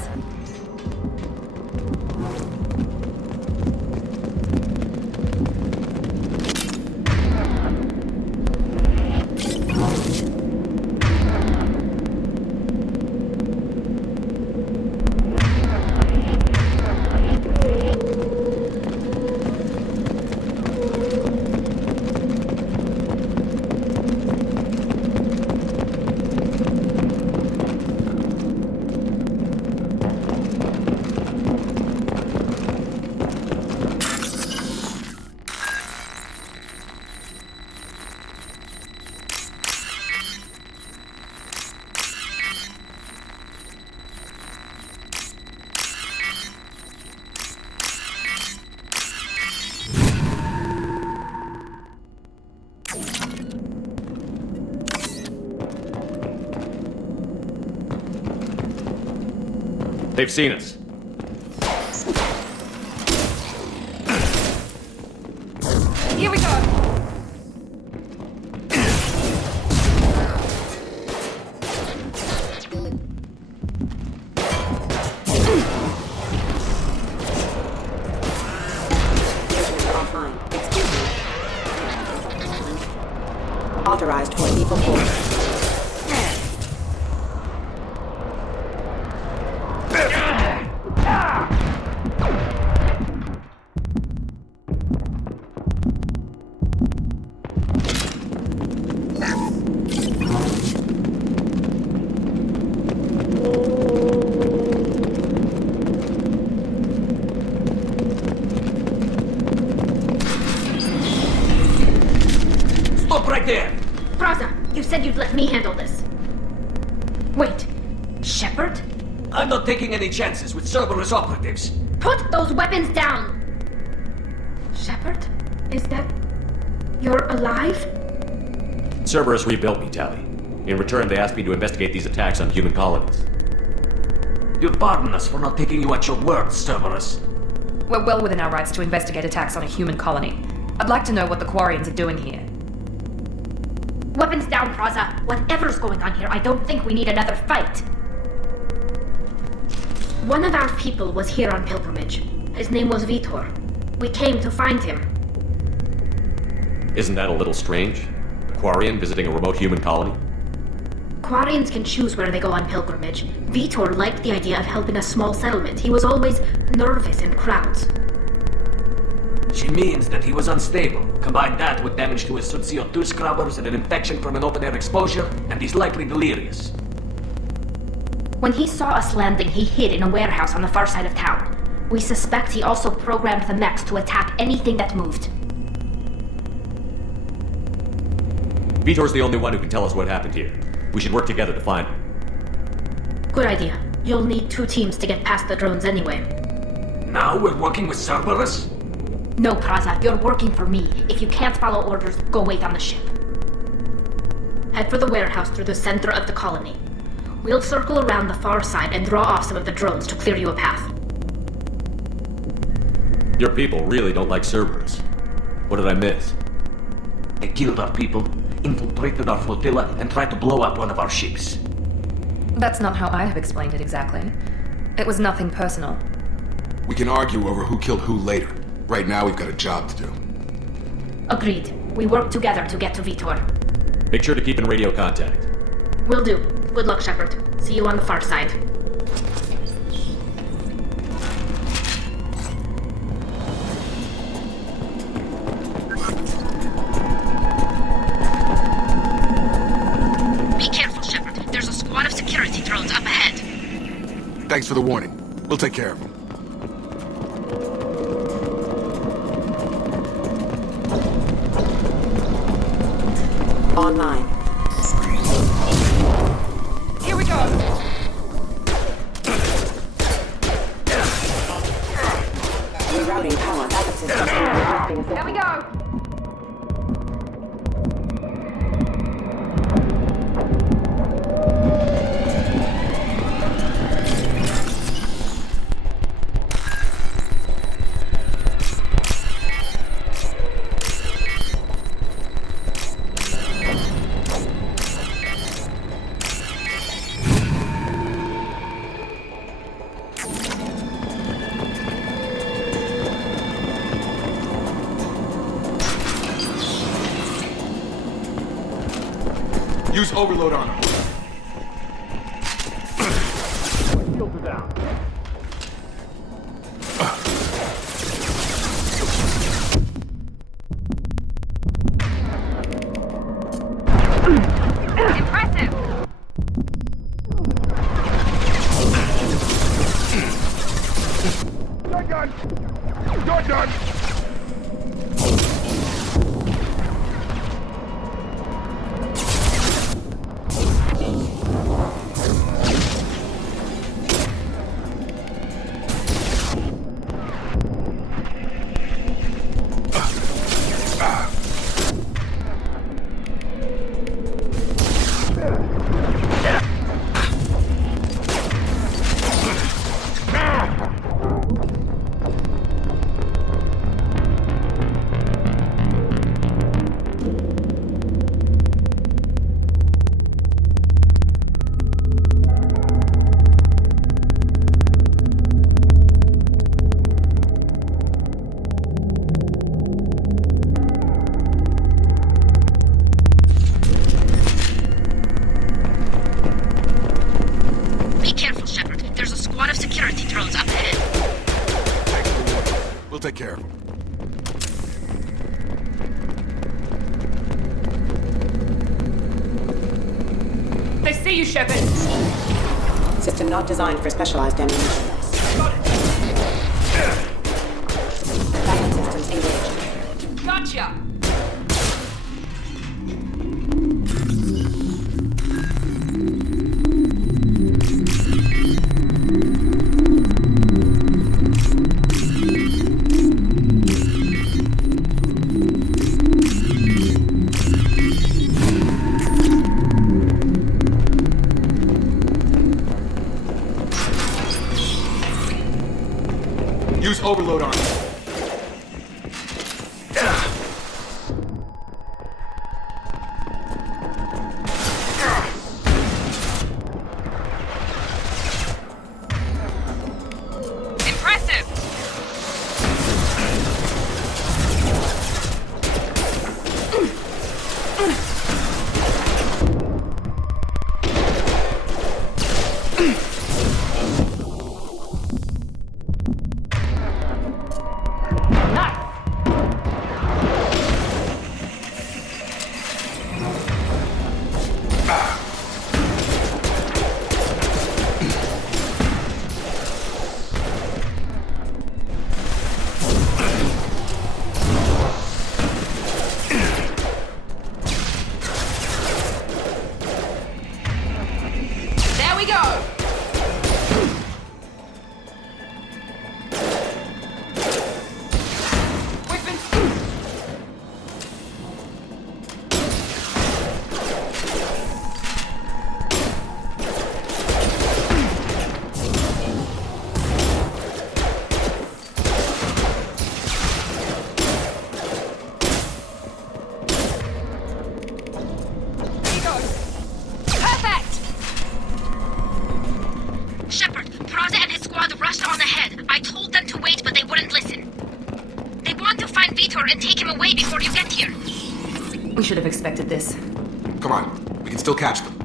They've seen us. said you'd let me handle this. Wait, Shepard? I'm not taking any chances with Cerberus operatives. Put those weapons down! Shepard? Is that... You're alive? Cerberus rebuilt me, Tali. In return, they asked me to investigate these attacks on human colonies. You'll pardon us for not taking you at your word, Cerberus. We're well within our rights to investigate attacks on a human colony. I'd like to know what the Quarians are doing here. Weapons down, Praza. Whatever's going on here, I don't think we need another fight. One of our people was here on pilgrimage. His name was Vitor. We came to find him. Isn't that a little strange? A Quarian visiting a remote human colony? Quarians can choose where they go on pilgrimage. Vitor liked the idea of helping a small settlement. He was always nervous in crowds. She means that he was unstable. Combine that with damage to his CO2 scrubbers and an infection from an open-air exposure, and he's likely delirious. When he saw us landing, he hid in a warehouse on the far side of town. We suspect he also programmed the mechs to attack anything that moved. Vitor's the only one who can tell us what happened here. We should work together to find him. Good idea. You'll need 2 teams to get past the drones anyway. Now we're working with Cerberus? No, Praza, you're working for me. If you can't follow orders, go wait on the ship. Head for the warehouse through the center of the colony. We'll circle around the far side and draw off some of the drones to clear you a path. Your people really don't like Cerberus. What did I miss? They killed our people, infiltrated our flotilla, and tried to blow up one of our ships. That's not how I'd have explained it exactly. It was nothing personal. We can argue over who killed who later. Right now, we've got a job to do. Agreed. We work together to get to Vitor. Make sure to keep in radio contact. Will do. Good luck, Shepard. See you on the far side. Be careful, Shepard. There's a squad of security drones up ahead. Thanks for the warning. We'll take care of them. Online. Here we go! Rerouting power backup system. There we go! Use overload on him. Shields are down. Impressive! You're done. You're done. Be careful, Shepard. There's a squad of security drones up ahead. We'll take care of them. They see you, Shepard! System not designed for specialized ammunition. Backup systems engaged. Gotcha! Use overload on him. We should have expected this. Come on, we can still catch them.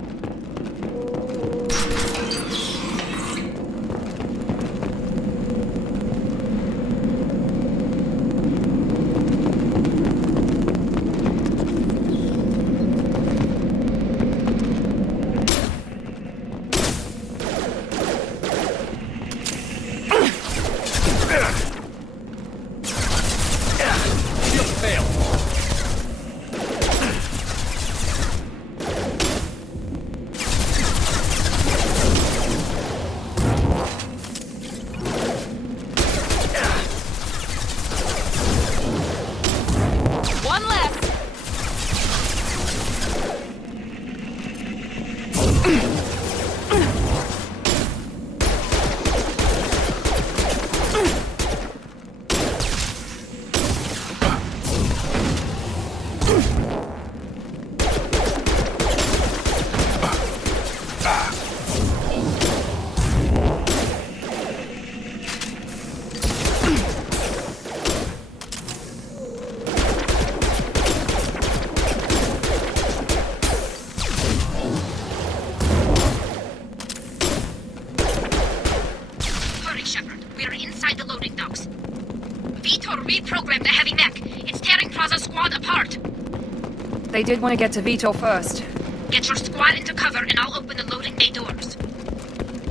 They did want to get to Vito first. Get your squad into cover and I'll open the loading bay doors.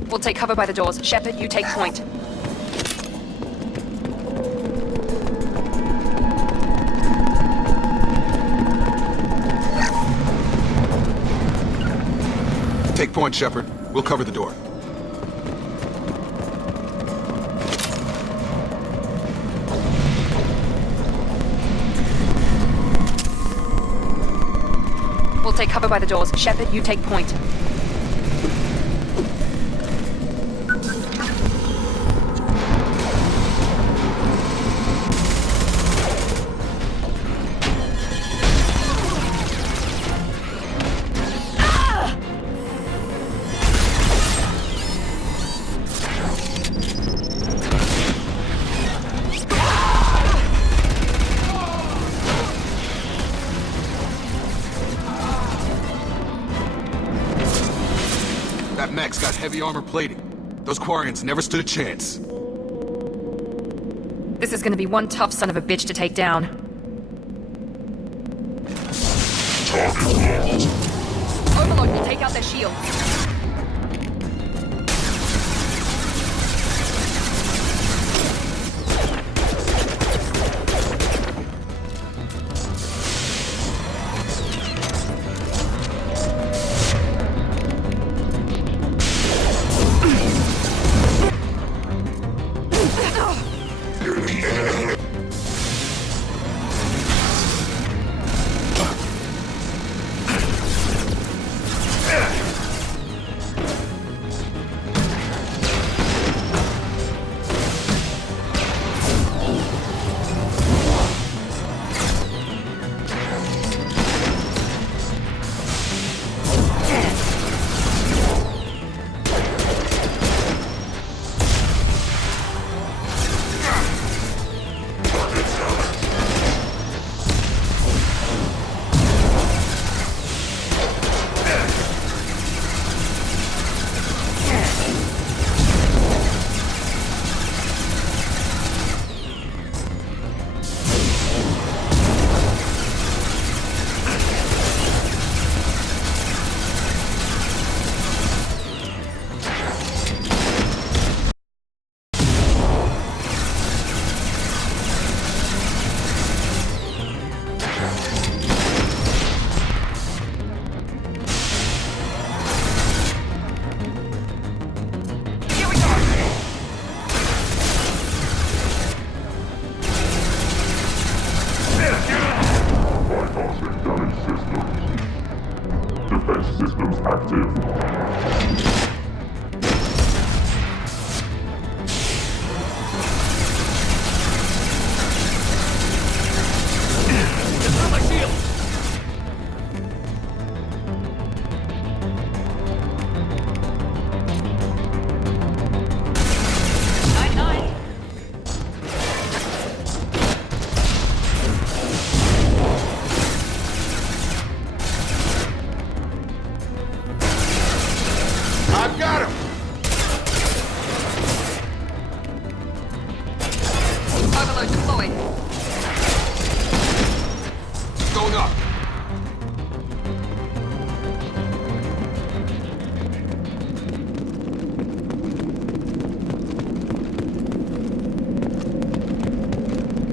We'll take cover by the doors. Shepard, you take point. Take point, Shepard. We'll cover the door. We'll take cover by the doors. Shepard, you take point. That mech's got heavy armor plating. Those Quarians never stood a chance. This is gonna be one tough son of a bitch to take down. Overlord will take out their shields. Got him! Overload deployed. Going up.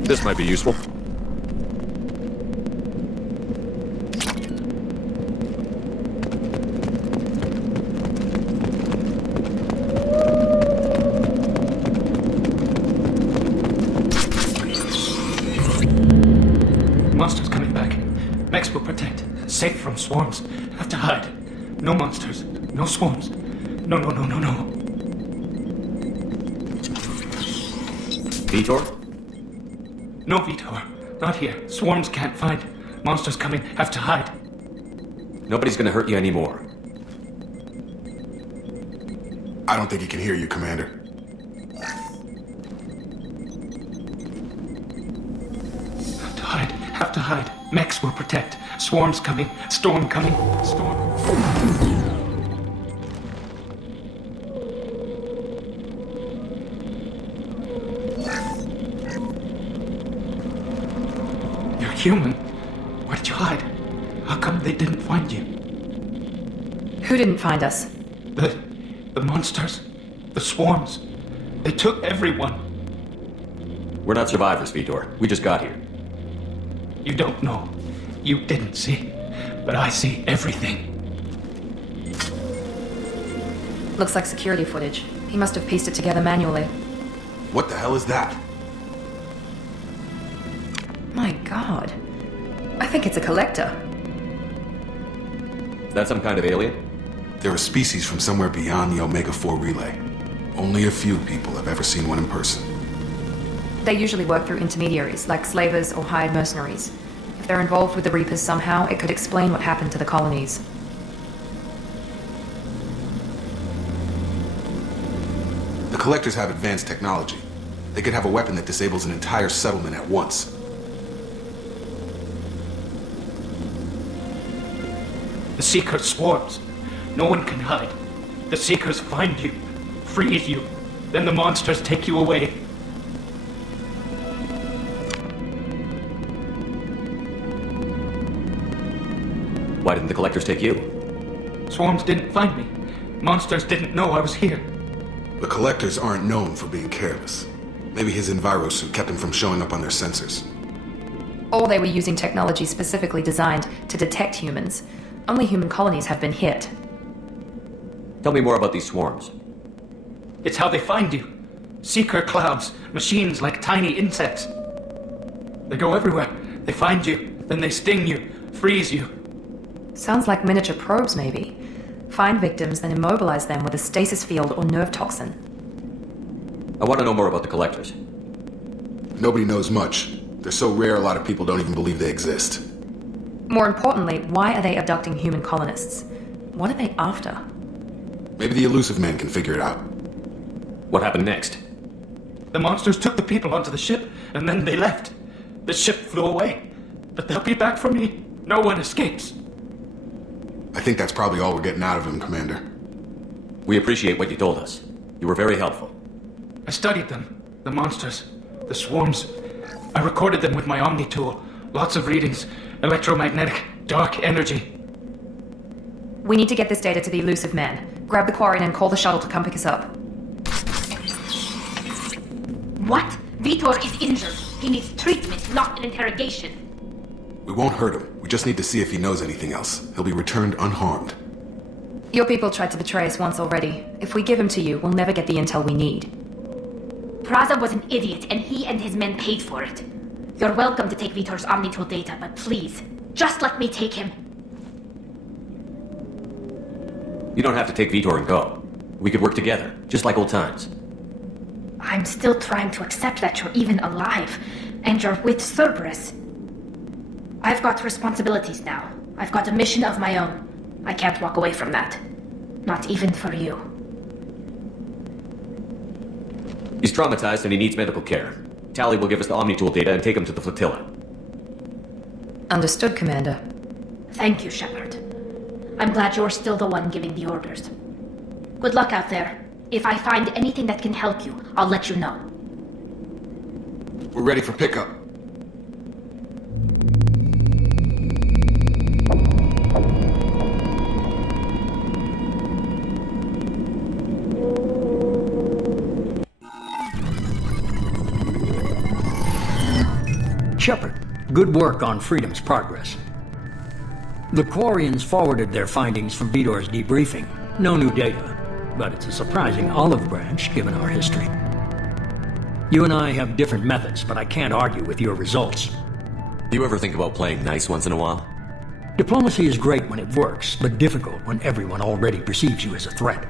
This might be useful. Monsters coming back. Mex will protect. Safe from swarms. Have to hide. No monsters. No swarms. No. Vitor? No, Vitor. Not here. Swarms can't find. Monsters coming. Have to hide. Nobody's gonna hurt you anymore. I don't think he can hear you, Commander. Have to hide. Mex will protect. Swarms coming. Storm coming. Storm. You're human. Where did you hide? How come they didn't find you? Who didn't find us? The monsters. The swarms. They took everyone. We're not survivors, Vitor. We just got here. You don't know. You didn't see. But I see everything. Looks like security footage. He must have pieced it together manually. What the hell is that? My god. I think it's a collector. Is that some kind of alien? They're a species from somewhere beyond the Omega-4 relay. Only a few people have ever seen one in person. They usually work through intermediaries, like slavers or hired mercenaries. If they're involved with the Reapers somehow, it could explain what happened to the colonies. The Collectors have advanced technology. They could have a weapon that disables an entire settlement at once. The Seekers swarms. No one can hide. The Seekers find you, freeze you, then the monsters take you away. Why didn't the Collectors take you? Swarms didn't find me. Monsters didn't know I was here. The Collectors aren't known for being careless. Maybe his envirosuit kept him from showing up on their sensors. Or they were using technology specifically designed to detect humans. Only human colonies have been hit. Tell me more about these swarms. It's how they find you. Seeker clouds, machines like tiny insects. They go everywhere. They find you, then they sting you, freeze you. Sounds like miniature probes, maybe. Find victims, then immobilize them with a stasis field or nerve toxin. I want to know more about the Collectors. Nobody knows much. They're so rare, a lot of people don't even believe they exist. More importantly, why are they abducting human colonists? What are they after? Maybe the Elusive Man can figure it out. What happened next? The monsters took the people onto the ship, and then they left. The ship flew away. But they'll be back for me. No one escapes. I think that's probably all we're getting out of him, Commander. We appreciate what you told us. You were very helpful. I studied them. The monsters. The swarms. I recorded them with my Omni tool. Lots of readings. Electromagnetic. Dark energy. We need to get this data to the Elusive Man. Grab the Quarian and call the shuttle to come pick us up. What? Vitor is injured. He needs treatment, not an interrogation. We won't hurt him. We just need to see if he knows anything else. He'll be returned unharmed. Your people tried to betray us once already. If we give him to you, we'll never get the intel we need. Praza was an idiot, and he and his men paid for it. You're welcome to take Vitor's Omnitool data, but please, just let me take him. You don't have to take Vitor and go. We could work together, just like old times. I'm still trying to accept that you're even alive, and you're with Cerberus. I've got responsibilities now. I've got a mission of my own. I can't walk away from that. Not even for you. He's traumatized and he needs medical care. Tali will give us the Omnitool data and take him to the flotilla. Understood, Commander. Thank you, Shepard. I'm glad you're still the one giving the orders. Good luck out there. If I find anything that can help you, I'll let you know. We're ready for pickup. Shepard, good work on Freedom's progress. The Quarians forwarded their findings from Vidor's debriefing. No new data, but it's a surprising olive branch given our history. You and I have different methods, but I can't argue with your results. Do you ever think about playing nice once in a while? Diplomacy is great when it works, but difficult when everyone already perceives you as a threat.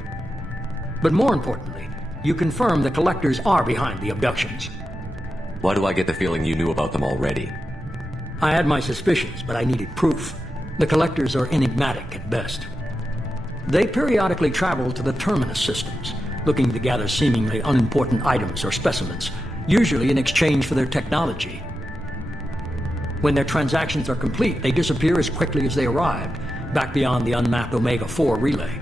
But more importantly, you confirm the Collectors are behind the abductions. Why do I get the feeling you knew about them already? I had my suspicions, but I needed proof. The Collectors are enigmatic at best. They periodically travel to the Terminus systems, looking to gather seemingly unimportant items or specimens, usually in exchange for their technology. When their transactions are complete, they disappear as quickly as they arrived, back beyond the unmapped Omega-4 relay.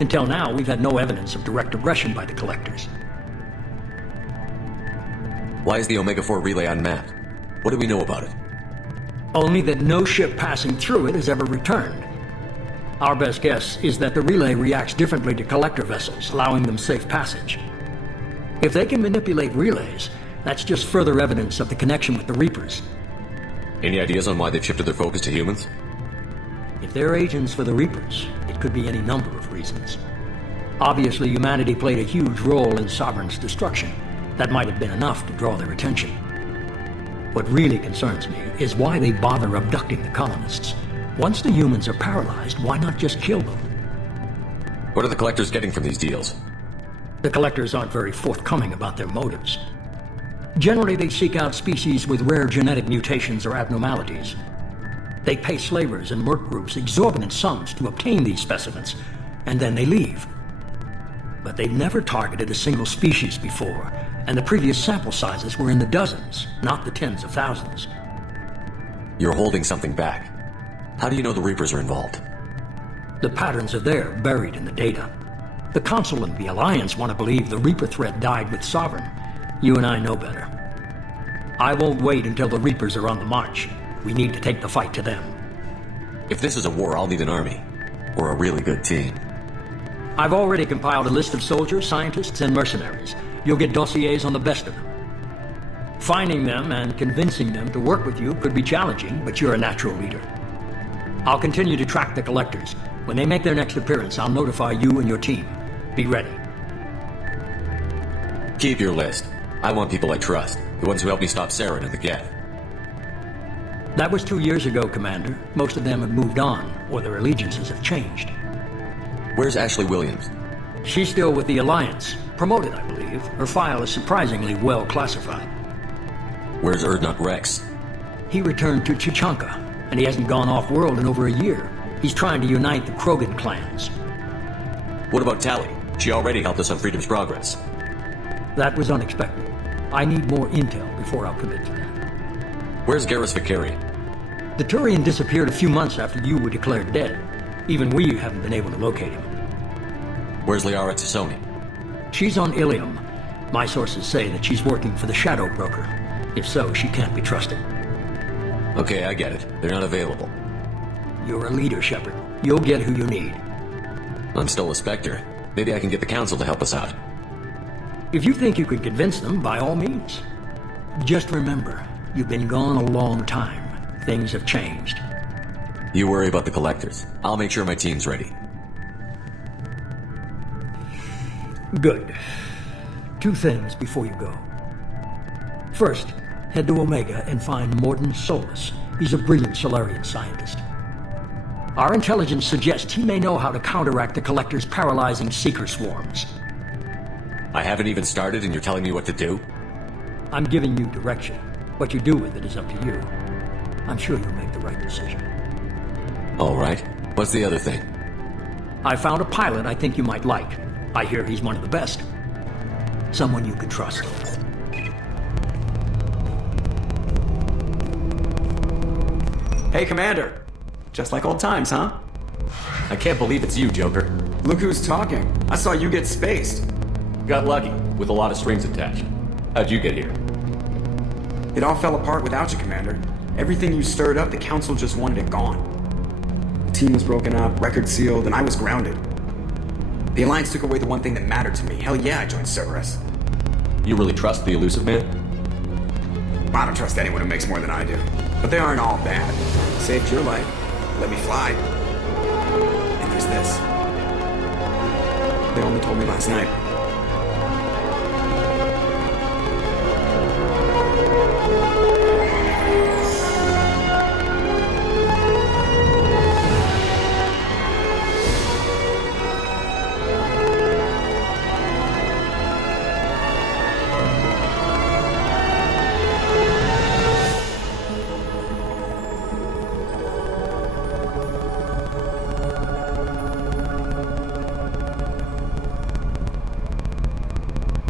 Until now, we've had no evidence of direct aggression by the Collectors. Why is the Omega-4 relay unmapped? What do we know about it? Only that no ship passing through it has ever returned. Our best guess is that the relay reacts differently to Collector vessels, allowing them safe passage. If they can manipulate relays, that's just further evidence of the connection with the Reapers. Any ideas on why they've shifted their focus to humans? If they're agents for the Reapers, it could be any number of reasons. Obviously, humanity played a huge role in Sovereign's destruction. That might have been enough to draw their attention. What really concerns me is why they bother abducting the colonists. Once the humans are paralyzed, why not just kill them? What are the Collectors getting from these deals? The Collectors aren't very forthcoming about their motives. Generally, they seek out species with rare genetic mutations or abnormalities. They pay slavers and work groups exorbitant sums to obtain these specimens, and then they leave. But they've never targeted a single species before, and the previous sample sizes were in the dozens, not the tens of thousands. You're holding something back. How do you know the Reapers are involved? The patterns are there, buried in the data. The Council and the Alliance want to believe the Reaper threat died with Sovereign. You and I know better. I won't wait until the Reapers are on the march. We need to take the fight to them. If this is a war, I'll need an army. Or a really good team. I've already compiled a list of soldiers, scientists, and mercenaries. You'll get dossiers on the best of them. Finding them and convincing them to work with you could be challenging, but you're a natural leader. I'll continue to track the Collectors. When they make their next appearance, I'll notify you and your team. Be ready. Keep your list. I want people I trust. The ones who helped me stop Saren and the Geth. That was 2 years ago, Commander. Most of them have moved on, or their allegiances have changed. Where's Ashley Williams? She's still with the Alliance. Promoted, I believe. Her file is surprisingly well classified. Where's Urdnot Rex? He returned to Chichanka, and he hasn't gone off-world in over a year. He's trying to unite the Krogan clans. What about Tali? She already helped us on Freedom's progress. That was unexpected. I need more intel before I'll commit to that. Where's Garrus Vakarian? The Turian disappeared a few months after you were declared dead. Even we haven't been able to locate him. Where's Liara Tassoni? She's on Ilium. My sources say that she's working for the Shadow Broker. If so, she can't be trusted. Okay, I get it. They're not available. You're a leader, Shepard. You'll get who you need. I'm still a Spectre. Maybe I can get the Council to help us out. If you think you can convince them, by all means. Just remember, you've been gone a long time. Things have changed. You worry about the Collectors. I'll make sure my team's ready. Good. 2 things before you go. First, head to Omega and find Mordin Solus. He's a brilliant Solarian scientist. Our intelligence suggests he may know how to counteract the Collector's paralyzing Seeker swarms. I haven't even started and you're telling me what to do? I'm giving you direction. What you do with it is up to you. I'm sure you'll make the right decision. All right. What's the other thing? I found a pilot I think you might like. I hear he's one of the best. Someone you can trust. Hey, Commander. Just like old times, huh? I can't believe it's you, Joker. Look who's talking. I saw you get spaced. Got lucky, with a lot of strings attached. How'd you get here? It all fell apart without you, Commander. Everything you stirred up, the Council just wanted it gone. The team was broken up, record sealed, and I was grounded. The Alliance took away the one thing that mattered to me. Hell yeah, I joined Cerberus. You really trust the Illusive Man? I don't trust anyone who makes more than I do. But they aren't all bad. Saved your life. Let me fly. And there's this. They only told me last night.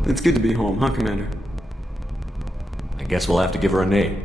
It's good to be home, huh, Commander? I guess we'll have to give her a name.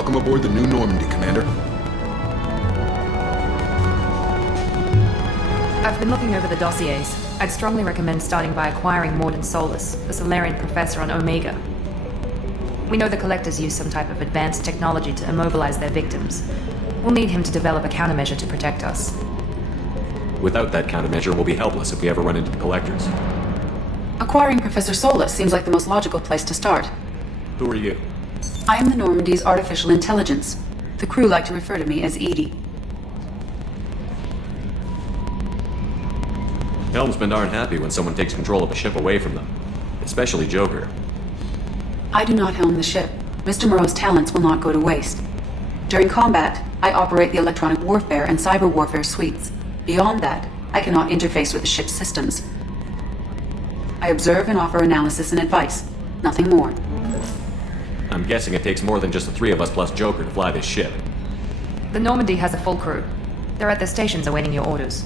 Welcome aboard the New Normandy, Commander. I've been looking over the dossiers. I'd strongly recommend starting by acquiring Morden Solus, the Solarian professor on Omega. We know the Collectors use some type of advanced technology to immobilize their victims. We'll need him to develop a countermeasure to protect us. Without that countermeasure, we'll be helpless if we ever run into the Collectors. Acquiring Professor Solus seems like the most logical place to start. Who are you? I am the Normandy's artificial intelligence. The crew like to refer to me as Edie. Helmsmen aren't happy when someone takes control of a ship away from them. Especially Joker. I do not helm the ship. Mr. Moreau's talents will not go to waste. During combat, I operate the electronic warfare and cyber warfare suites. Beyond that, I cannot interface with the ship's systems. I observe and offer analysis and advice. Nothing more. I'm guessing it takes more than just the three of us plus Joker to fly this ship. The Normandy has a full crew. They're at their stations awaiting your orders.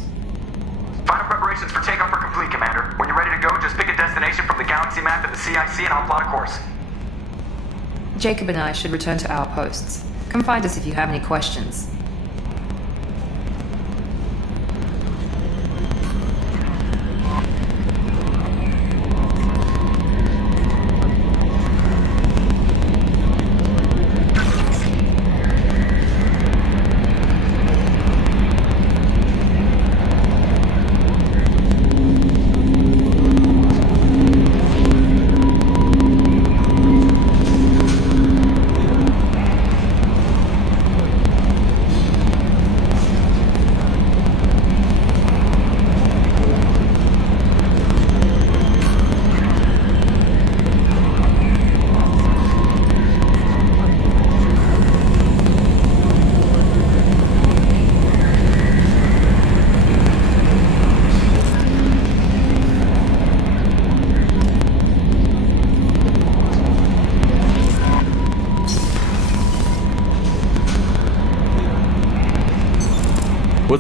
Final preparations for takeoff are complete, Commander. When you're ready to go, just pick a destination from the galaxy map at the CIC and I'll plot a course. Jacob and I should return to our posts. Come find us if you have any questions.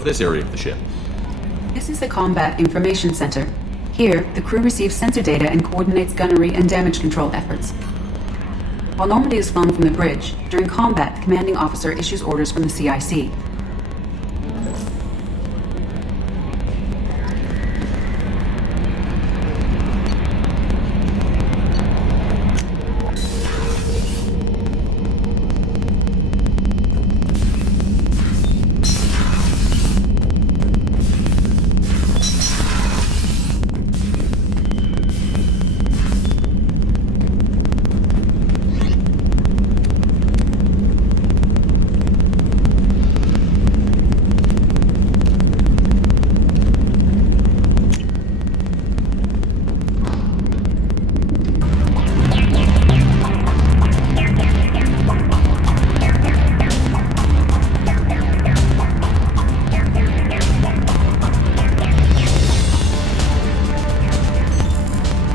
What's this area of the ship? This is the Combat Information Center. Here, the crew receives sensor data and coordinates gunnery and damage control efforts. While Normandy is flown from the bridge, during combat, the commanding officer issues orders from the CIC.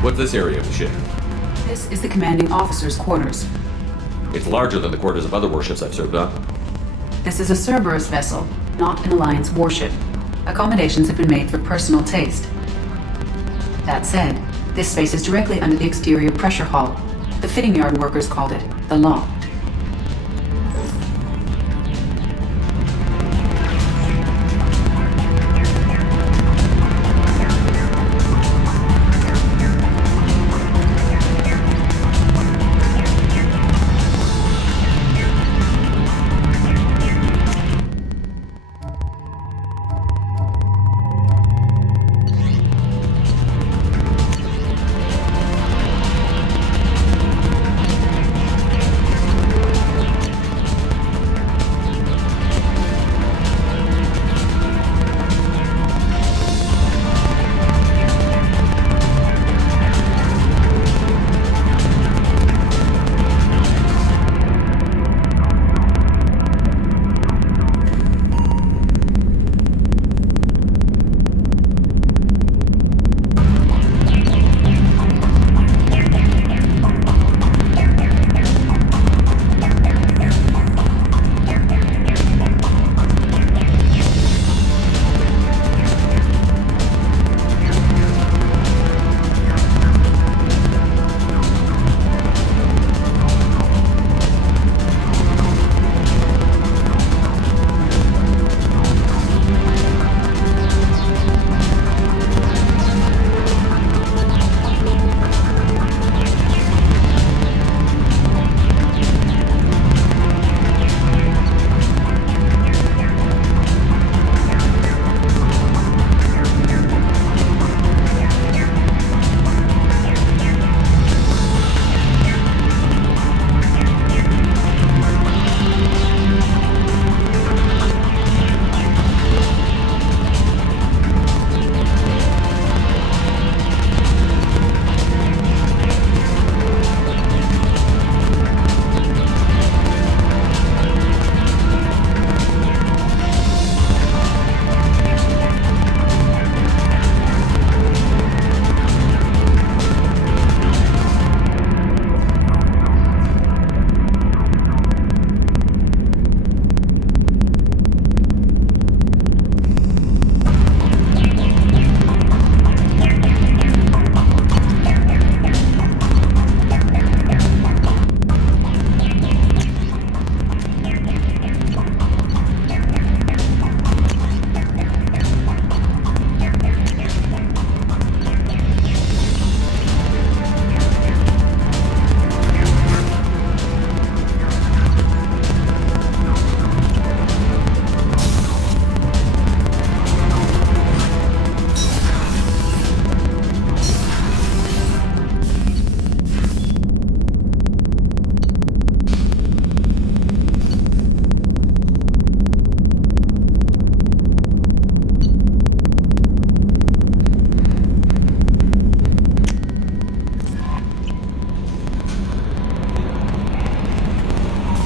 What's this area of the ship? This is the commanding officer's quarters. It's larger than the quarters of other warships I've served on. This is a Cerberus vessel, not an Alliance warship. Accommodations have been made for personal taste. That said, this space is directly under the exterior pressure hull. The fitting yard workers called it the loft.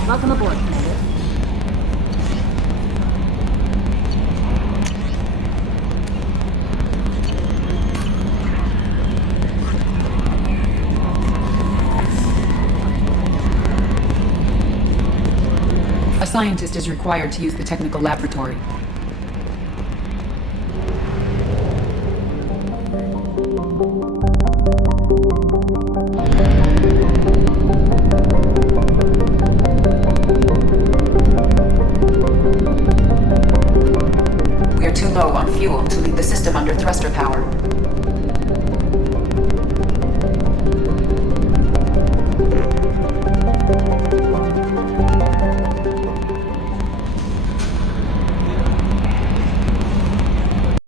Welcome aboard, Commander. A scientist is required to use the technical laboratory. low on fuel to leave the system under thruster power.